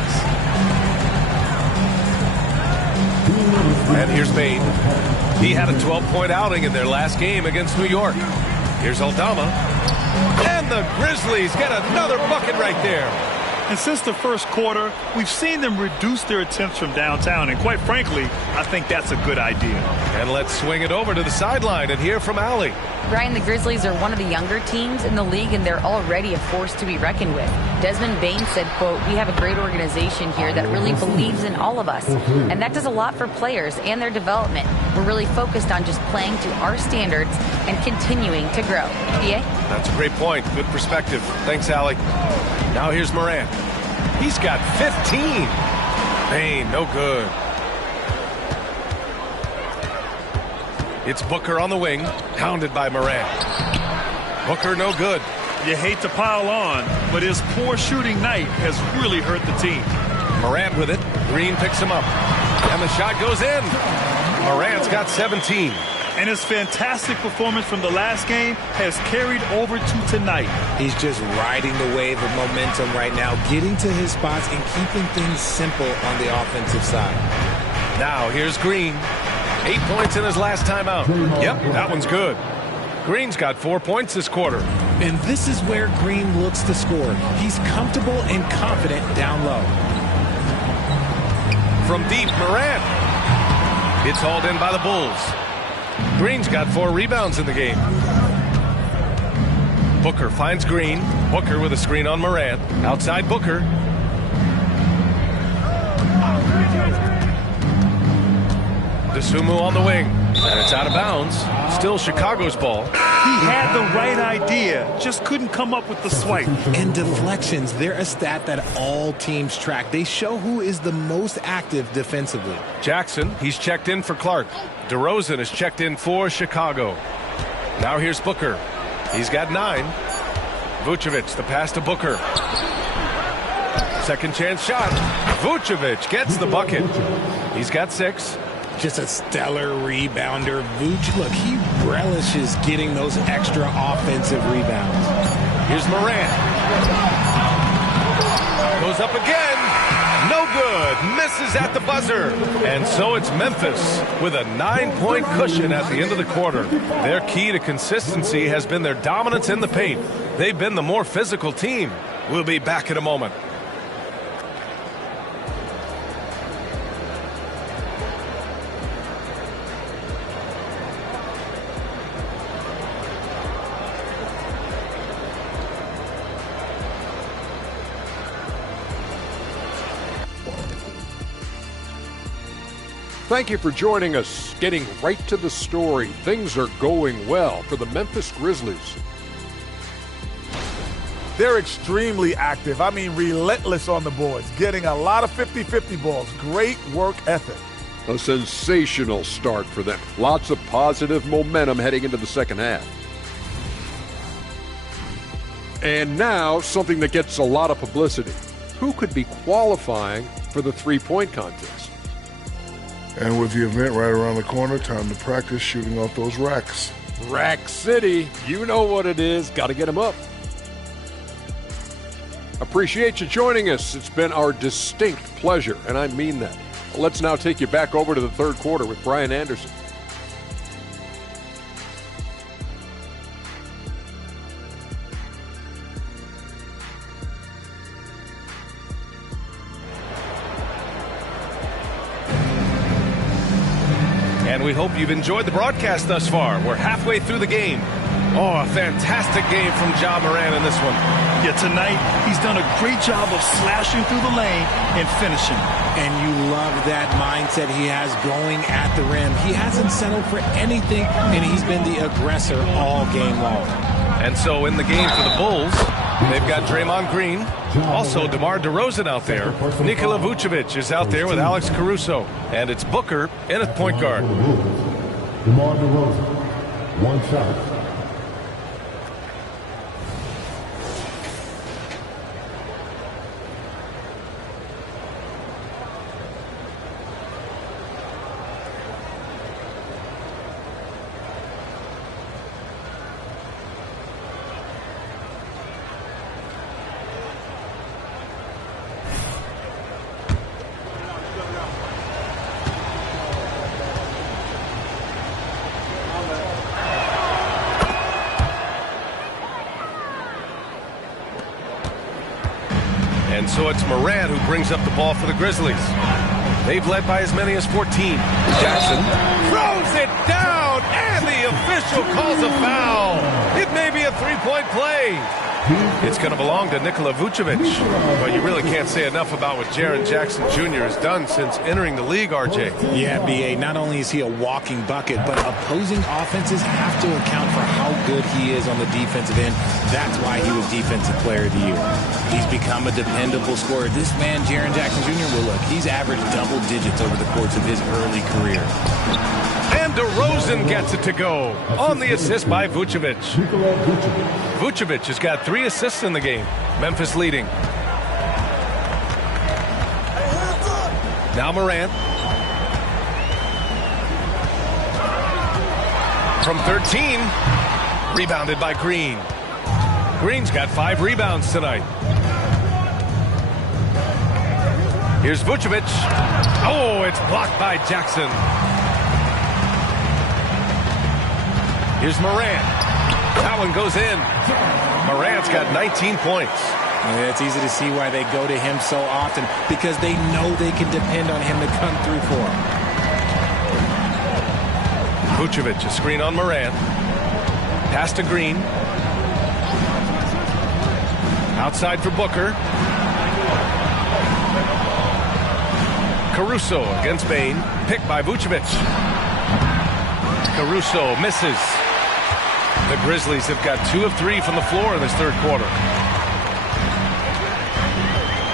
And here's Bain. He had a 12-point outing in their last game against New York. Here's Aldama. And the Grizzlies get another bucket right there. And since the first quarter, we've seen them reduce their attempts from downtown. And quite frankly, I think that's a good idea. And let's swing it over to the sideline and hear from Allie. Brian, the Grizzlies are one of the younger teams in the league, and they're already a force to be reckoned with. Desmond Bain said, quote, "We have a great organization here that really believes in all of us. And that does a lot for players and their development. We're really focused on just playing to our standards and continuing to grow." BA? That's a great point. Good perspective. Thanks, Allie. Now here's Morant. He's got 15. Bain, no good. It's Booker on the wing, hounded by Morant. Booker, no good. You hate to pile on, but his poor shooting night has really hurt the team. Morant with it. Green picks him up. And the shot goes in. Morant's got 17. And his fantastic performance from the last game has carried over to tonight. He's just riding the wave of momentum right now, getting to his spots and keeping things simple on the offensive side. Now here's Green. 8 points in his last time out. Yep, that one's good. Green's got 4 points this quarter. And this is where Green looks to score. He's comfortable and confident down low. From deep, Morant. It's hauled in by the Bulls. Green's got 4 rebounds in the game. Booker finds Green. Booker with a screen on Morant. Outside Booker. Dosunmu on the wing. And it's out of bounds. Still Chicago's ball. He had the right idea, just couldn't come up with the swipe. And deflections, they're a stat that all teams track. They show who is the most active defensively. Jackson, he's checked in for Clark. DeRozan is checked in for Chicago. Now here's Booker. He's got 9. Vucevic, the pass to Booker. Second chance shot. Vucevic gets the bucket. He's got 6. Just a stellar rebounder. Vucevic, look, he relishes getting those extra offensive rebounds. Here's Morant. Goes up again. No good. Misses at the buzzer. And so it's Memphis with a 9-point cushion at the end of the quarter. Their key to consistency has been their dominance in the paint. They've been the more physical team. We'll be back in a moment. Thank you for joining us. Getting right to the story, things are going well for the Memphis Grizzlies. They're extremely active. I mean, relentless on the boards, getting a lot of 50-50 balls. Great work ethic. A sensational start for them. Lots of positive momentum heading into the second half. And now, something that gets a lot of publicity. Who could be qualifying for the three-point contest? And with the event right around the corner, time to practice shooting off those racks. Rack City, you know what it is. Got to get them up. Appreciate you joining us. It's been our distinct pleasure, and I mean that. Let's now take you back over to the third quarter with Brian Anderson. And we hope you've enjoyed the broadcast thus far. We're halfway through the game. Oh, a fantastic game from Ja Morant in this one. Yeah, tonight he's done a great job of slashing through the lane and finishing. And you love that mindset he has going at the rim. He hasn't settled for anything, and he's been the aggressor all game long. And so in the game for the Bulls, they've got Draymond Green, also DeMar DeRozan out there. Nikola Vucevic is out there with Alex Caruso. And it's Booker in at point guard. DeMar DeRozan, one shot. And so it's Morant who brings up the ball for the Grizzlies. They've led by as many as 14. Jackson throws it down, and the official calls a foul. It may be a three-point play. It's going to belong to Nikola Vucevic. But you really can't say enough about what Jaren Jackson Jr. has done since entering the league, RJ. Yeah, B.A., not only is he a walking bucket, but opposing offenses have to account for how good he is on the defensive end. That's why he was Defensive Player of the Year. He's become a dependable scorer. This man, Jaren Jackson Jr., well, look, he's averaged double digits over the course of his early career. And DeRozan gets it to go on the assist by Vucevic. Vucevic has got 3 assists in the game. Memphis leading. Now Morant. From 13. Rebounded by Green. Green's got 5 rebounds tonight. Here's Vucevic. Oh, it's blocked by Jackson. Here's Morant. That one goes in. Morant's got 19 points. Yeah, it's easy to see why they go to him so often, because they know they can depend on him to come through for them. Vucevic, a screen on Morant. Pass to Green. Outside for Booker. Caruso against Bane. Picked by Vucevic. Caruso misses. The Grizzlies have got 2 of 3 from the floor in this third quarter.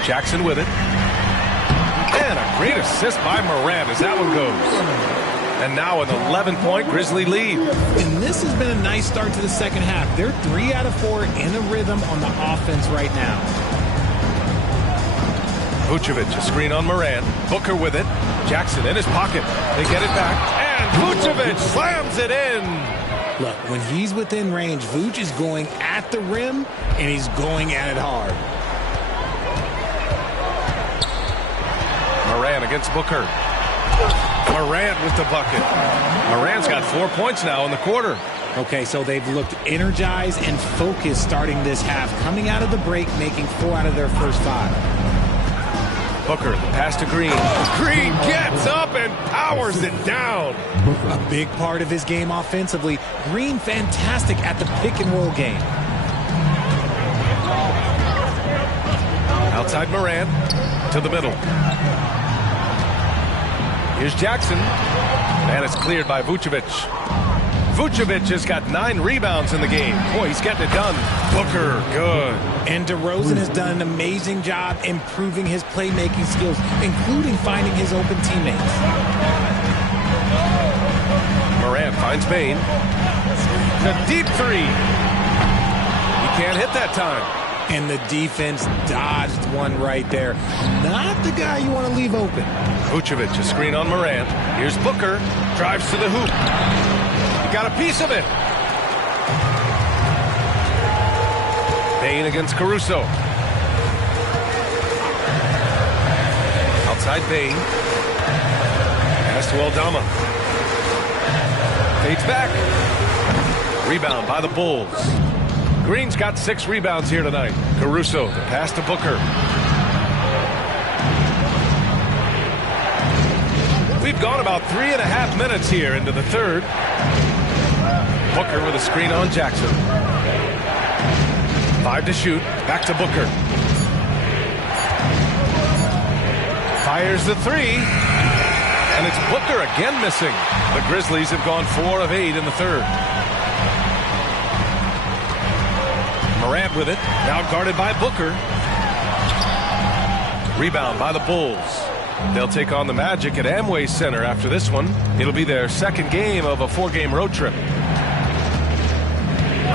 Jackson with it. And a great assist by Morant as that one goes. And now an 11-point Grizzly lead. And this has been a nice start to the second half. They're 3 out of 4 in a rhythm on the offense right now. Vucevic, a screen on Morant. Booker with it. Jackson in his pocket. They get it back. And Vucevic slams it in. Look, when he's within range, Vooch is going at the rim, and he's going at it hard. Morant against Booker. Morant with the bucket. Morant's got 4 points now in the quarter. Okay, so they've looked energized and focused starting this half, coming out of the break, making 4 out of their first 5. Booker, the pass to Green. Green gets up and powers it down. A big part of his game offensively. Green fantastic at the pick-and-roll game. Outside Morant to the middle. Here's Jackson. And it's cleared by Vucevic. Vucevic has got 9 rebounds in the game. Boy, he's getting it done. Booker, good. And DeRozan has done an amazing job improving his playmaking skills, including finding his open teammates. Morant finds Bane. The deep 3. He can't hit that time. And the defense dodged one right there. Not the guy you want to leave open. Vucevic, a screen on Morant. Here's Booker. Drives to the hoop. He got a piece of it. Bane against Caruso. Outside Bane. Pass to Aldama. Fades back. Rebound by the Bulls. Green's got 6 rebounds here tonight. Caruso, the pass to Booker. We've gone about 3.5 minutes here into the third. Booker with a screen on Jackson. 5 to shoot. Back to Booker. Fires the 3. And it's Booker again missing. The Grizzlies have gone 4 of 8 in the third. Morant with it. Now guarded by Booker. Rebound by the Bulls. They'll take on the Magic at Amway Center after this one. It'll be their second game of a 4-game road trip.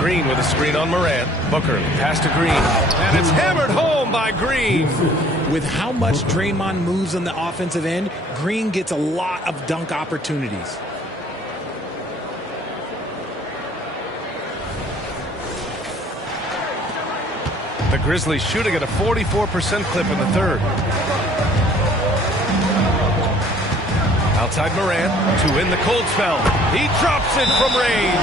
Green with a screen on Morant. Booker pass to Green. And it's hammered home by Green. With how much Draymond moves on the offensive end, Green gets a lot of dunk opportunities. The Grizzlies shooting at a 44% clip in the third. Outside Morant to win the cold spell. He drops it from range.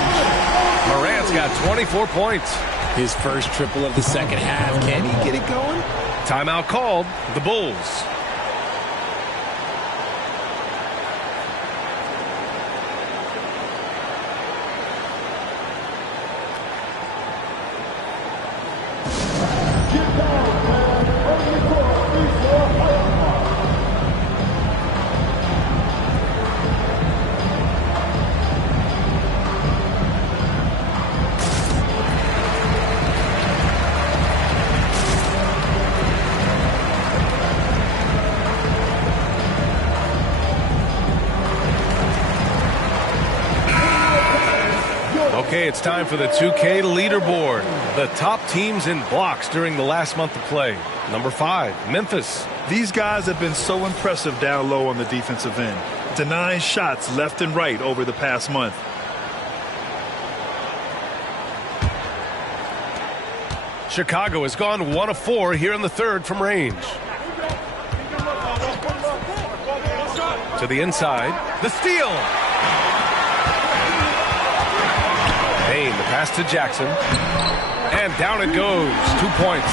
Morant's got 24 points. His first triple of the second half. Can he get it going? Timeout called. The Bulls. Okay, it's time for the 2K leaderboard. The top teams in blocks during the last month of play. Number 5, Memphis. These guys have been so impressive down low on the defensive end, denying shots left and right over the past month. Chicago has gone 1 of 4 here in the third from range. To the inside, the steal. Payne, the pass to Jackson. And down it goes. 2 points.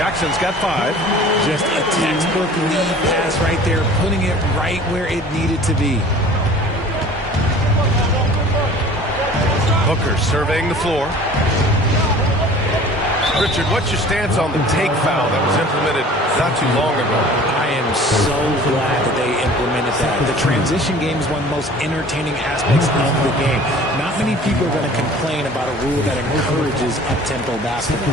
Jackson's got 5. Just a textbook lead pass right there, putting it right where it needed to be. Booker surveying the floor. Richard, what's your stance on the take foul that was implemented not too long ago? I am so glad that they implemented that. The transition game is one of the most entertaining aspects of the game. Not many people are going to complain about a rule that encourages up-tempo basketball.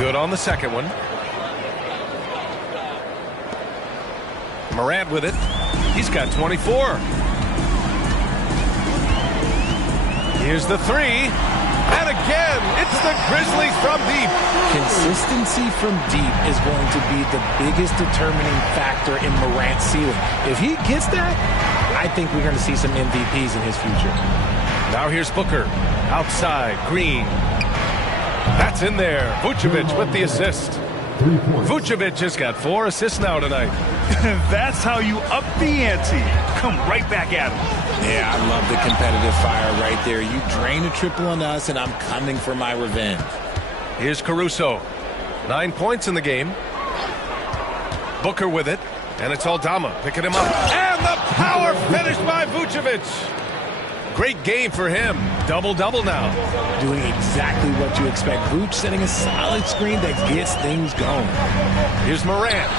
Good on the second one. Morant with it. He's got 24. Here's the 3. And again, it's the Grizzlies from deep. Consistency from deep is going to be the biggest determining factor in Morant's ceiling. If he gets that, I think we're going to see some MVPs in his future. Now here's Booker. Outside, Green. That's in there. Vucevic with the assist. Vucevic has got 4 assists now tonight. That's how you up the ante. Come right back at him. Yeah, I love the competitive fire right there. You drain a triple on us, and I'm coming for my revenge. Here's Caruso. 9 points in the game. Booker with it, and it's Aldama picking him up. And the power finish by Vucevic. Great game for him. Double-double now. Doing exactly what you expect. Vuce setting a solid screen that gets things going. Here's Morant.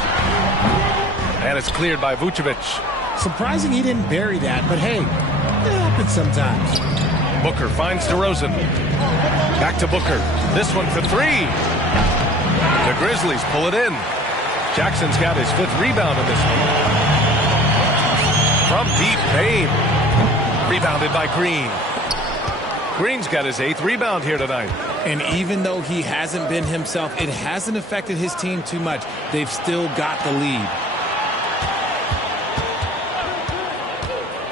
And it's cleared by Vucevic. Surprising he didn't bury that, but hey, it happens sometimes. Booker finds DeRozan. Back to Booker. This one for 3. The Grizzlies pull it in. Jackson's got his 5th rebound in this one. From deep, Payne. Rebounded by Green. Green's got his 8th rebound here tonight. And even though he hasn't been himself, it hasn't affected his team too much. They've still got the lead.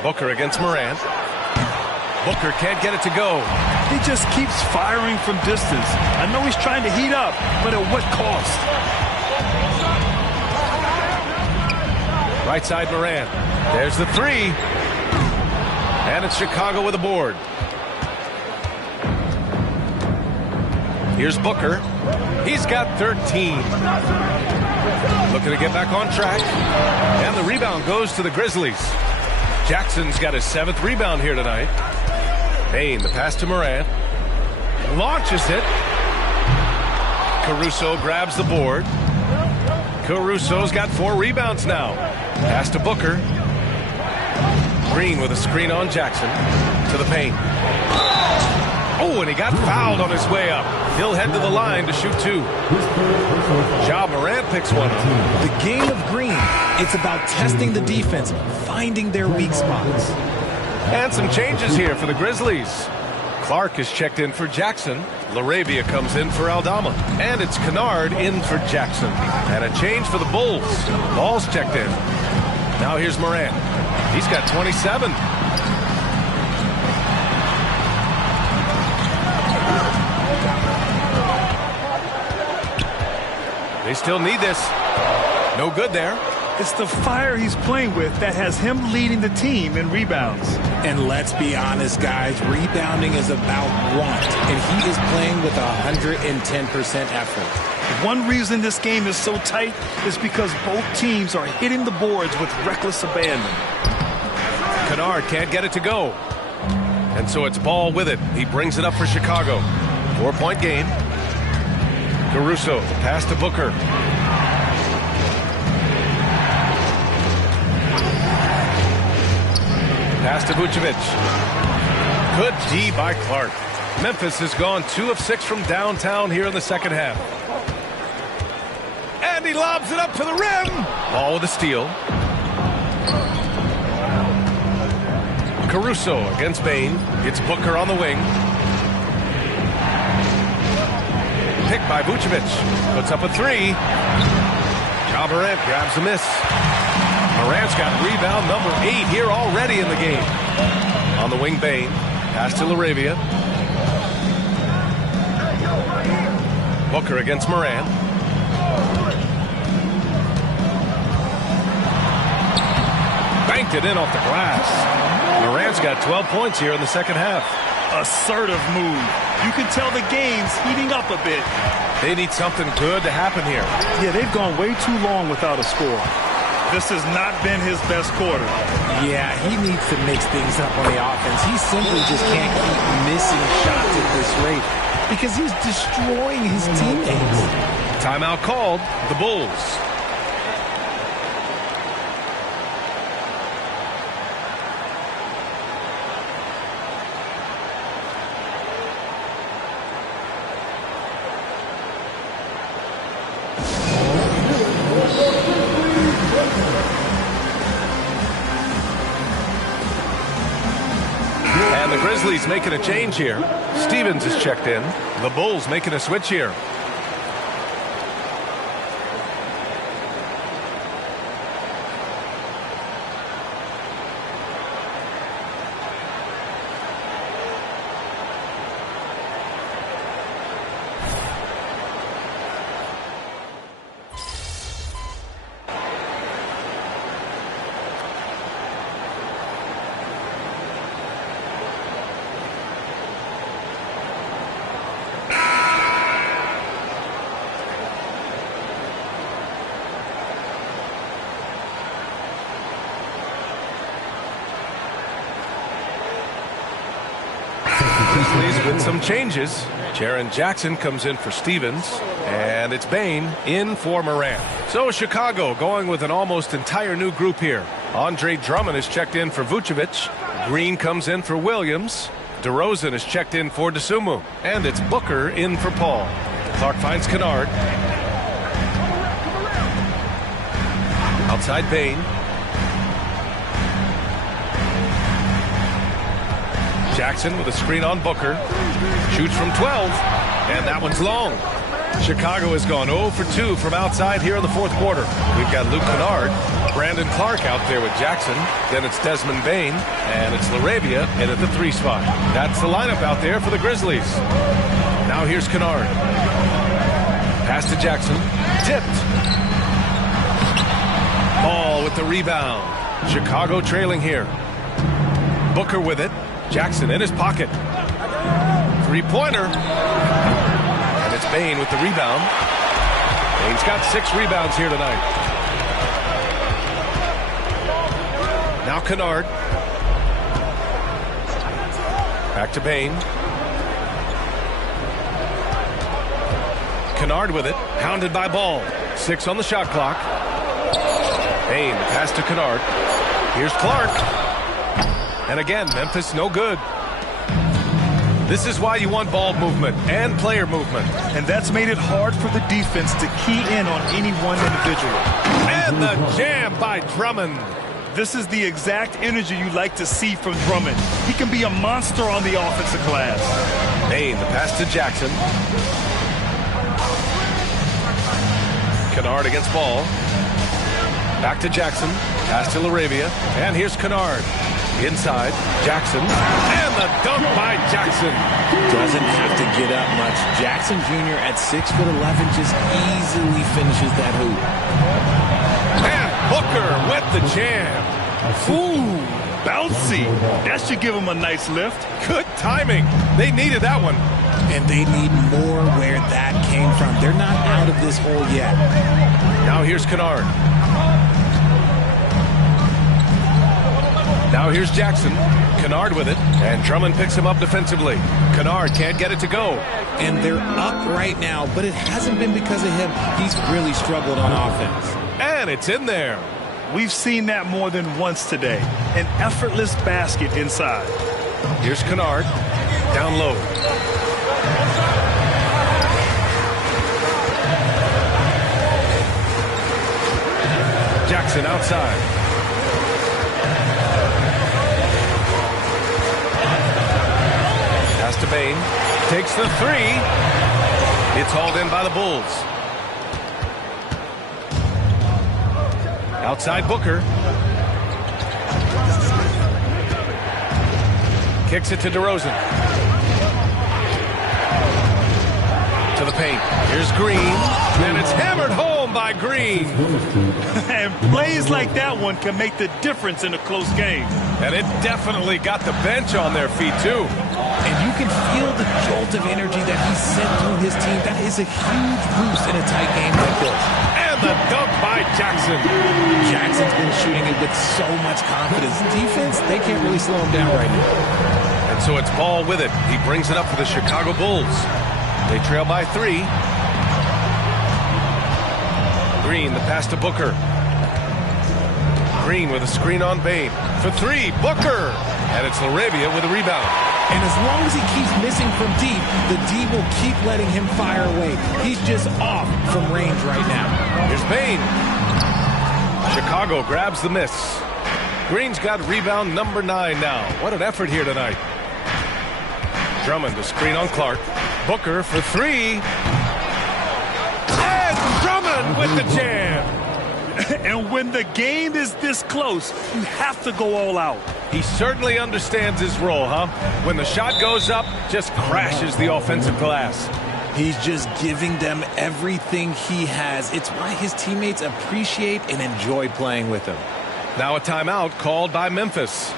Booker against Morant. Booker can't get it to go. He just keeps firing from distance. I know he's trying to heat up, but at what cost? Right side Morant. There's the 3. And it's Chicago with a board. Here's Booker. He's got 13. Looking to get back on track. And the rebound goes to the Grizzlies. Jackson's got his 7th rebound here tonight. Payne, the pass to Morant. Launches it. Caruso grabs the board. Caruso's got 4 rebounds now. Pass to Booker. Green with a screen on Jackson. To the paint. Oh, and he got fouled on his way up. He'll head to the line to shoot 2. Ja Morant picks one up. The game of green, it's about testing the defense, finding their weak spots. And some changes here for the Grizzlies. Clark is checked in for Jackson. LaRavia comes in for Aldama. And it's Kennard in for Jackson. And a change for the Bulls. Ball's checked in. Now here's Morant. He's got 27. They still need this. No good there. It's the fire he's playing with that has him leading the team in rebounds. And let's be honest, guys, rebounding is about want, and he is playing with 110% effort. One reason this game is so tight is because both teams are hitting the boards with reckless abandon. Kennard can't get it to go. And so it's Ball with it. He brings it up for Chicago. 4-point game. Caruso, pass to Booker. Pass to Vucevic. Good D by Clark. Memphis has gone 2 of 6 from downtown here in the second half. And he lobs it up to the rim. Ball with a steal. Caruso against Bane. It's Booker on the wing. Picked by Vucevic. Puts up a 3. Ja Morant grabs the miss. Morant's got rebound number 8 here already in the game. On the wing, Bane. Pass to LaRavia. Booker against Morant. Banked it in off the glass. Morant's got 12 points here in the second half. Assertive move. You can tell the game's heating up a bit. They need something good to happen here. Yeah, they've gone way too long without a score. This has not been his best quarter. Yeah, he needs to mix things up on the offense. He simply just can't keep missing shots at this rate because he's destroying his teammates. Timeout called. The Bulls. And the Grizzlies making a change here. Stevens is checked in. The Bulls making a switch here. Grizzlies with some changes. Jaren Jackson comes in for Stevens, and it's Bane in for Morant. So Chicago going with an almost entire new group here. Andre Drummond is checked in for Vucevic. Green comes in for Williams. DeRozan is checked in for DeSumo. And it's Booker in for Paul. Clark finds Kennard. Outside Bane. Jackson with a screen on Booker. Shoots from 12, and that one's long. Chicago has gone 0 for 2 from outside here in the fourth quarter. We've got Luke Kennard, Brandon Clark out there with Jackson. Then it's Desmond Bane, and it's LaRavia in at the 3 spot. That's the lineup out there for the Grizzlies. Now here's Kennard. Pass to Jackson. Tipped. Ball with the rebound. Chicago trailing here. Booker with it. Jackson in his pocket. 3-pointer. And it's Bane with the rebound. Bane's got 6 rebounds here tonight. Now Kennard. Back to Bane. Kennard with it. Hounded by Ball. 6 on the shot clock. Bane, pass to Kennard. Here's Clark. And again, Memphis no good. This is why you want ball movement and player movement. And that's made it hard for the defense to key in on any one individual. And the jam by Drummond. This is the exact energy you like to see from Drummond. He can be a monster on the offensive glass. Bane, the pass to Jackson. Kennard against ball. Back to Jackson. Pass to LaRavia. And here's Kennard. Inside. Jackson. And the dunk by Jackson. Doesn't have to get up much. Jackson Jr. at 6'11" just easily finishes that hoop. And Booker with the jam. Ooh, bouncy. That should give him a nice lift. Good timing. They needed that one. And they need more where that came from. They're not out of this hole yet. Now here's Kennard. Now here's Jackson. Kennard with it. And Drummond picks him up defensively. Kennard can't get it to go. And they're up right now, but it hasn't been because of him. He's really struggled on offense. And it's in there. We've seen that more than once today. An effortless basket inside. Here's Kennard. Down low. Jackson outside. Pass to Bane. Takes the three. It's hauled in by the Bulls. Outside Booker. Kicks it to DeRozan. To the paint. Here's Green. And it's hammered home by Green. And plays like that one can make the difference in a close game. And it definitely got the bench on their feet, too. And you can feel the jolt of energy that he sent through his team. That is a huge boost in a tight game like this. And the dunk by Jackson. Jackson's been shooting it with so much confidence. Defense, they can't really slow him down right now. And so it's Ball with it. He brings it up for the Chicago Bulls. They trail by 3. Green, the pass to Booker. Green with a screen on Bane. For 3, Booker! And it's LaRavia with a rebound. And as long as he keeps missing from deep, the D will keep letting him fire away. He's just off from range right now. Here's Bane. Chicago grabs the miss. Green's got rebound number 9 now. What an effort here tonight. Drummond, the screen on Clark. Booker for 3. And Drummond with the jam. And when the game is this close, you have to go all out. He certainly understands his role, huh? When the shot goes up, just crashes the offensive glass. He's just giving them everything he has. It's why his teammates appreciate and enjoy playing with him. Now a timeout called by Memphis.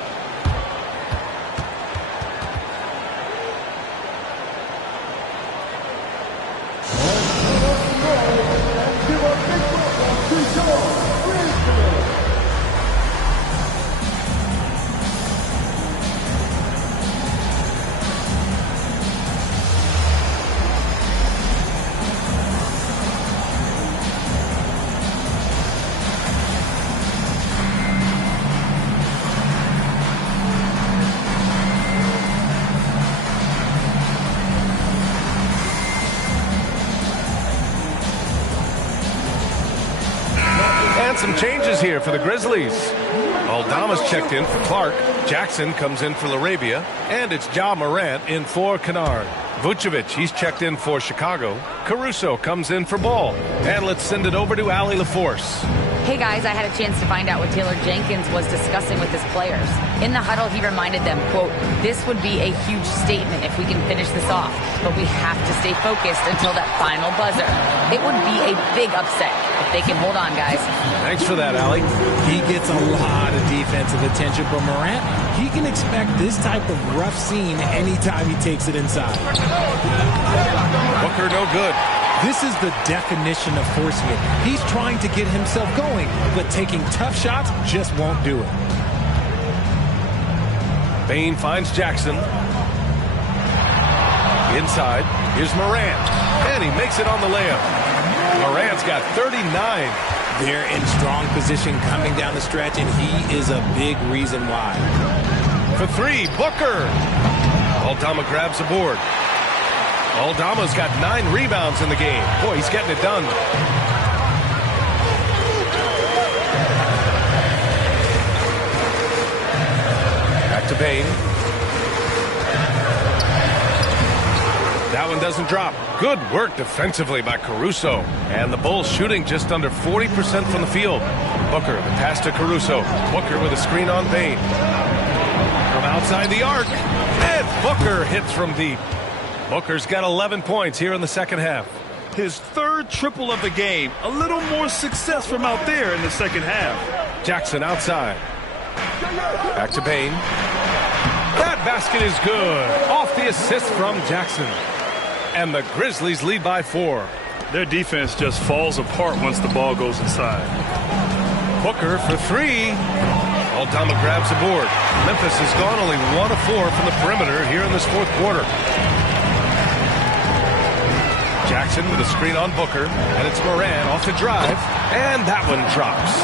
Some changes here for the Grizzlies. Aldama's checked in for Clark. Jackson comes in for LaRavia. And it's Ja Morant in for Kennard. Vucevic, he's checked in for Chicago. Caruso comes in for Ball. And let's send it over to Allie LaForce. Hey guys, I had a chance to find out what Taylor Jenkins was discussing with his players. In the huddle, he reminded them, quote, "This would be a huge statement if we can finish this off, but we have to stay focused until that final buzzer. It would be a big upset if they can hold on, guys." Thanks for that, Allie. He gets a lot of defensive attention from Morant. He can expect this type of rough scene anytime he takes it inside. Booker no good. This is the definition of forcing it. He's trying to get himself going, but taking tough shots just won't do it. Bane finds Jackson. Inside, here's Morant. And he makes it on the layup. Morant's got 39. They're in strong position coming down the stretch, and he is a big reason why. For 3, Booker. Aldama grabs the board. Aldama's got 9 rebounds in the game. Boy, he's getting it done. Back to Bain. That one doesn't drop. Good work defensively by Caruso. And the Bulls shooting just under 40% from the field. Booker, the pass to Caruso. Booker with a screen on Bain. From outside the arc. And Booker hits from deep. Booker's got 11 points here in the second half. His third triple of the game. A little more success from out there in the second half. Jackson outside. Back to Bain. That basket is good. Off the assist from Jackson. And the Grizzlies lead by 4. Their defense just falls apart once the ball goes inside. Booker for 3. Aldama grabs the board. Memphis has gone only 1 of 4 from the perimeter here in this fourth quarter. Jackson with a screen on Booker, and it's Moran off the drive, and that one drops.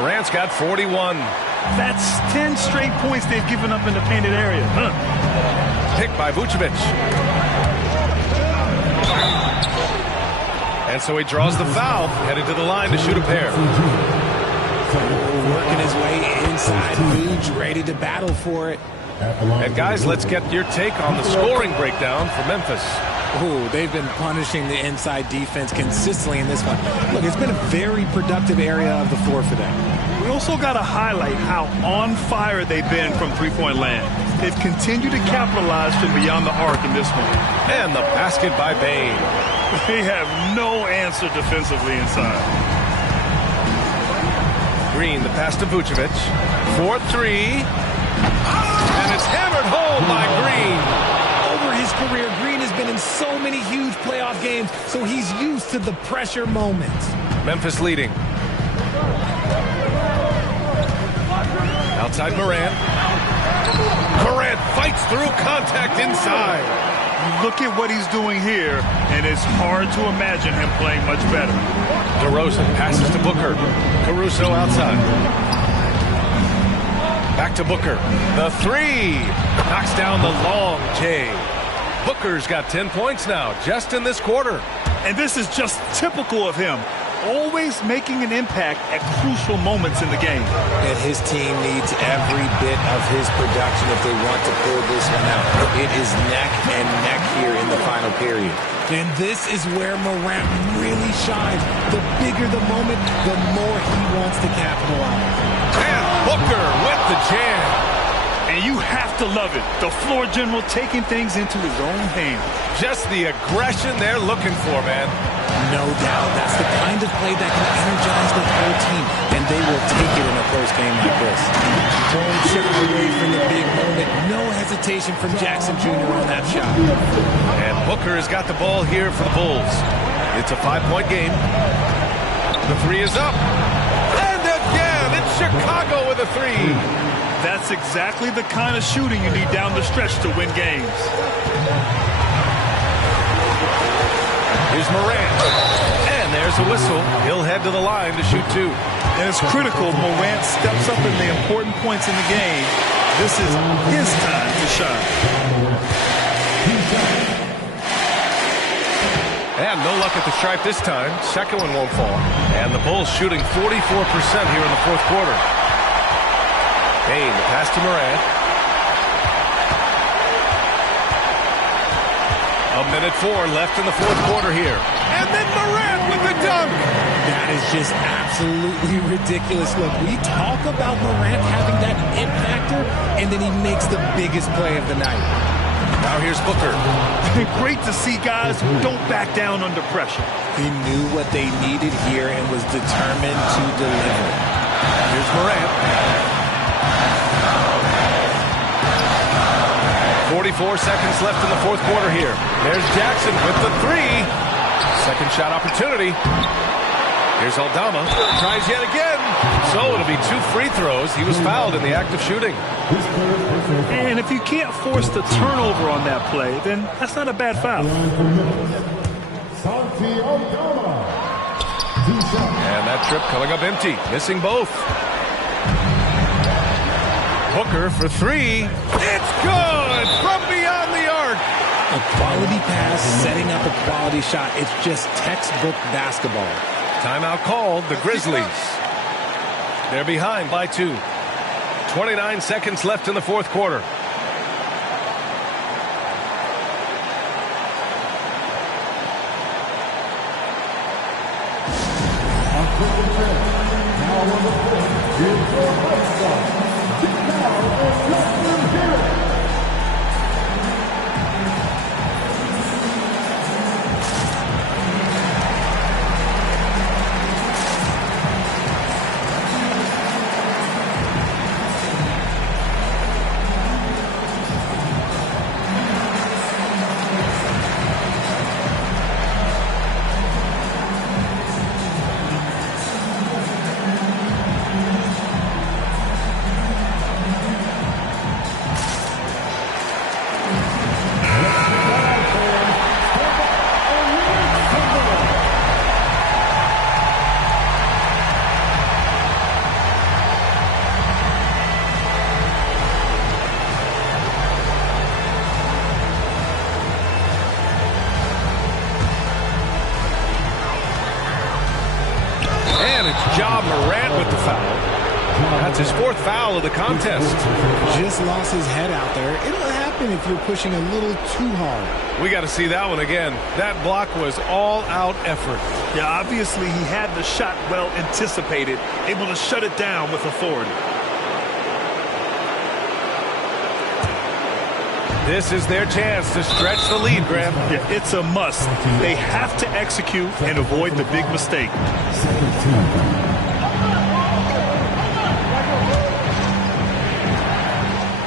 Morant's got 41. That's 10 straight points they've given up in the painted area. Picked by Vucevic. And so he draws the foul, headed to the line to shoot a pair. Working his way inside, Vuce ready to battle for it. And guys, let's get your take on the scoring breakdown for Memphis. Oh, they've been punishing the inside defense consistently in this one. Look, it's been a very productive area of the floor for them. We also got to highlight how on fire they've been from three-point land. They've continued to capitalize from beyond the arc in this one. And the basket by Bain. They have no answer defensively inside. Green, the pass to Vucevic. 4-3. And it's hammered home by Green. Over his career, Green has been in so many huge playoff games, so he's used to the pressure moments. Memphis leading. Outside Morant. Morant fights through contact inside. Look at what he's doing here, and it's hard to imagine him playing much better. DeRozan passes to Booker. Caruso outside. Back to Booker. The 3. Knocks down the long J. Booker's got 10 points now, just in this quarter. And this is just typical of him. Always making an impact at crucial moments in the game. And his team needs every bit of his production if they want to pull this one out. It is neck and neck here in the final period. And this is where Morant really shines. The bigger the moment, the more he wants to capitalize. And Booker with the jam. And you have to love it. The floor general taking things into his own hands. Just the aggression they're looking for, man. No doubt. That's the kind of play that can energize the whole team, and they will take it in a close game like this. Don't shy away from the big moment. No hesitation from Jackson Jr. on that shot. And Booker has got the ball here for the Bulls. It's a 5-point game. The 3 is up. And again, it's Chicago with a 3. That's exactly the kind of shooting you need down the stretch to win games. Here's Morant. And there's a whistle. He'll head to the line to shoot 2. And it's critical Morant steps up in the important points in the game. This is his time to shine. And no luck at the stripe this time. Second one won't fall. And the Bulls shooting 44% here in the fourth quarter. Bain, the pass to Morant. A minute 4 left in the fourth quarter here. And then Morant with the dunk. That is just absolutely ridiculous. Look, we talk about Morant having that it factor, and then he makes the biggest play of the night. Now here's Booker. Great to see guys who don't back down under pressure. He knew what they needed here and was determined to deliver. Here's Morant. 44 seconds left in the fourth quarter here. There's Jackson with the 3. Second shot opportunity. Here's Aldama. Tries yet again. So it'll be 2 free throws. He was fouled in the act of shooting. And if you can't force the turnover on that play, then that's not a bad foul. And that trip coming up empty. Missing both. Booker for 3. It's good from beyond A quality pass, setting up a quality shot. It's just textbook basketball. Timeout called, the Grizzlies. They're behind by 2. 29 seconds left in the fourth quarter. That's his 4th foul of the contest. Just lost his head out there. It'll happen if you're pushing a little too hard. We got to see that one again. That block was all-out effort. Yeah, obviously he had the shot well anticipated, able to shut it down with authority. This is their chance to stretch the lead, Graham. Yeah, it's a must. They have to execute and avoid the big mistake.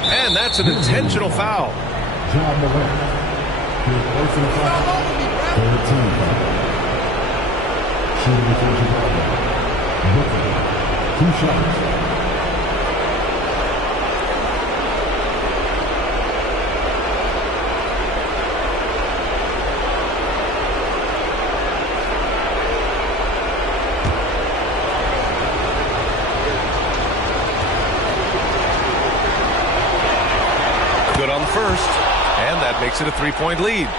And that's an intentional foul. John Morant. His personal foul. 13 foul. Shooting for Chicago. Booker. 2 shots. Good on the first, and that makes it a 3-point lead.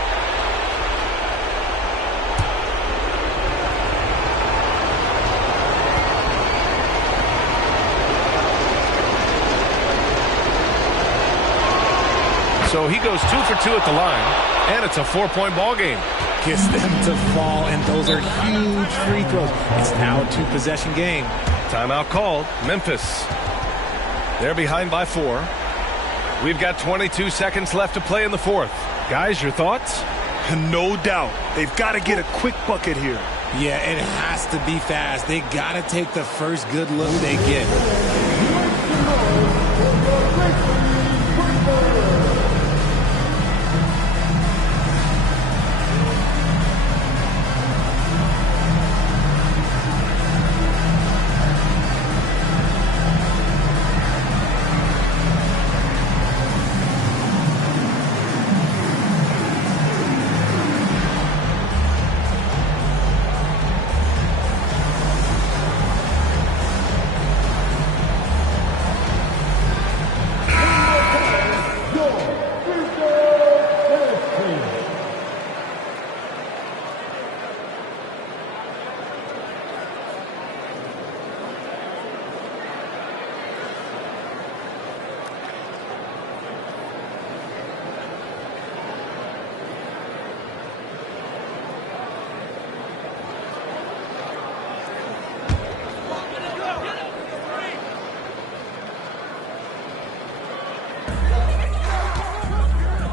So he goes 2 for 2 at the line, and it's a 4-point ball game. Gets them to fall, and those are huge free throws. It's now a 2-possession game. Timeout called. Memphis. They're behind by 4. We've got 22 seconds left to play in the fourth. Guys, your thoughts? No doubt. They've got to get a quick bucket here. Yeah, it has to be fast. They got to take the first good look they get.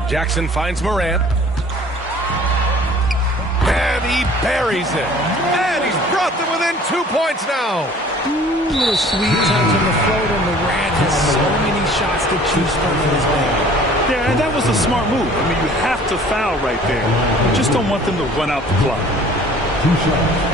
Jackson finds Morant. And he buries it. And he's brought them within 2 points now. Ooh, little sweet touch on the floater. Morant has so many shots to choose from in his bag. Yeah, and that was a smart move. I mean, you have to foul right there. You just don't want them to run out the clock. 2 shots.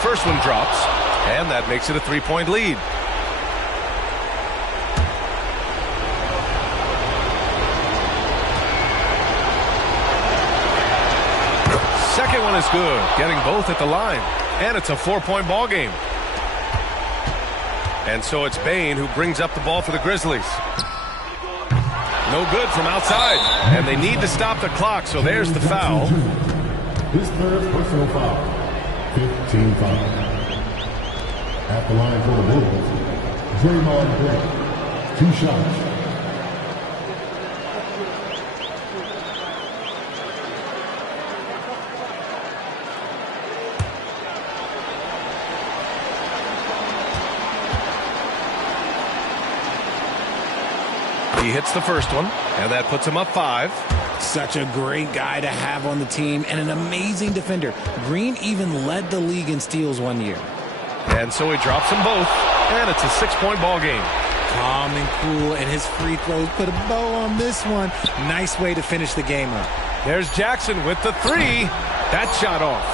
First one drops, and that makes it a 3-point lead. second one is good, getting both at the line. And it's a 4-point ball game. And so it's Bain who brings up the ball for the Grizzlies. No good from outside. And they need to stop the clock, so there's the foul. His third personal foul. 15 foul. At the line for the Bulls, Draymond Green. 2 shots. He hits the first one, and that puts him up 5. Such a great guy to have on the team and an amazing defender. Green even led the league in steals one year. And so he drops them both, and it's a 6-point ball game. Calm and cool, and his free throws put a bow on this one. Nice way to finish the game up. There's Jackson with the 3. That shot off.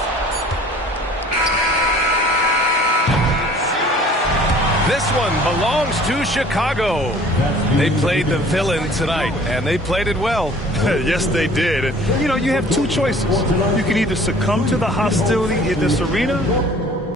This one belongs to Chicago. They played the villain tonight, and they played it well. Yes, they did. And, you have 2 choices. You can either succumb to the hostility in this arena,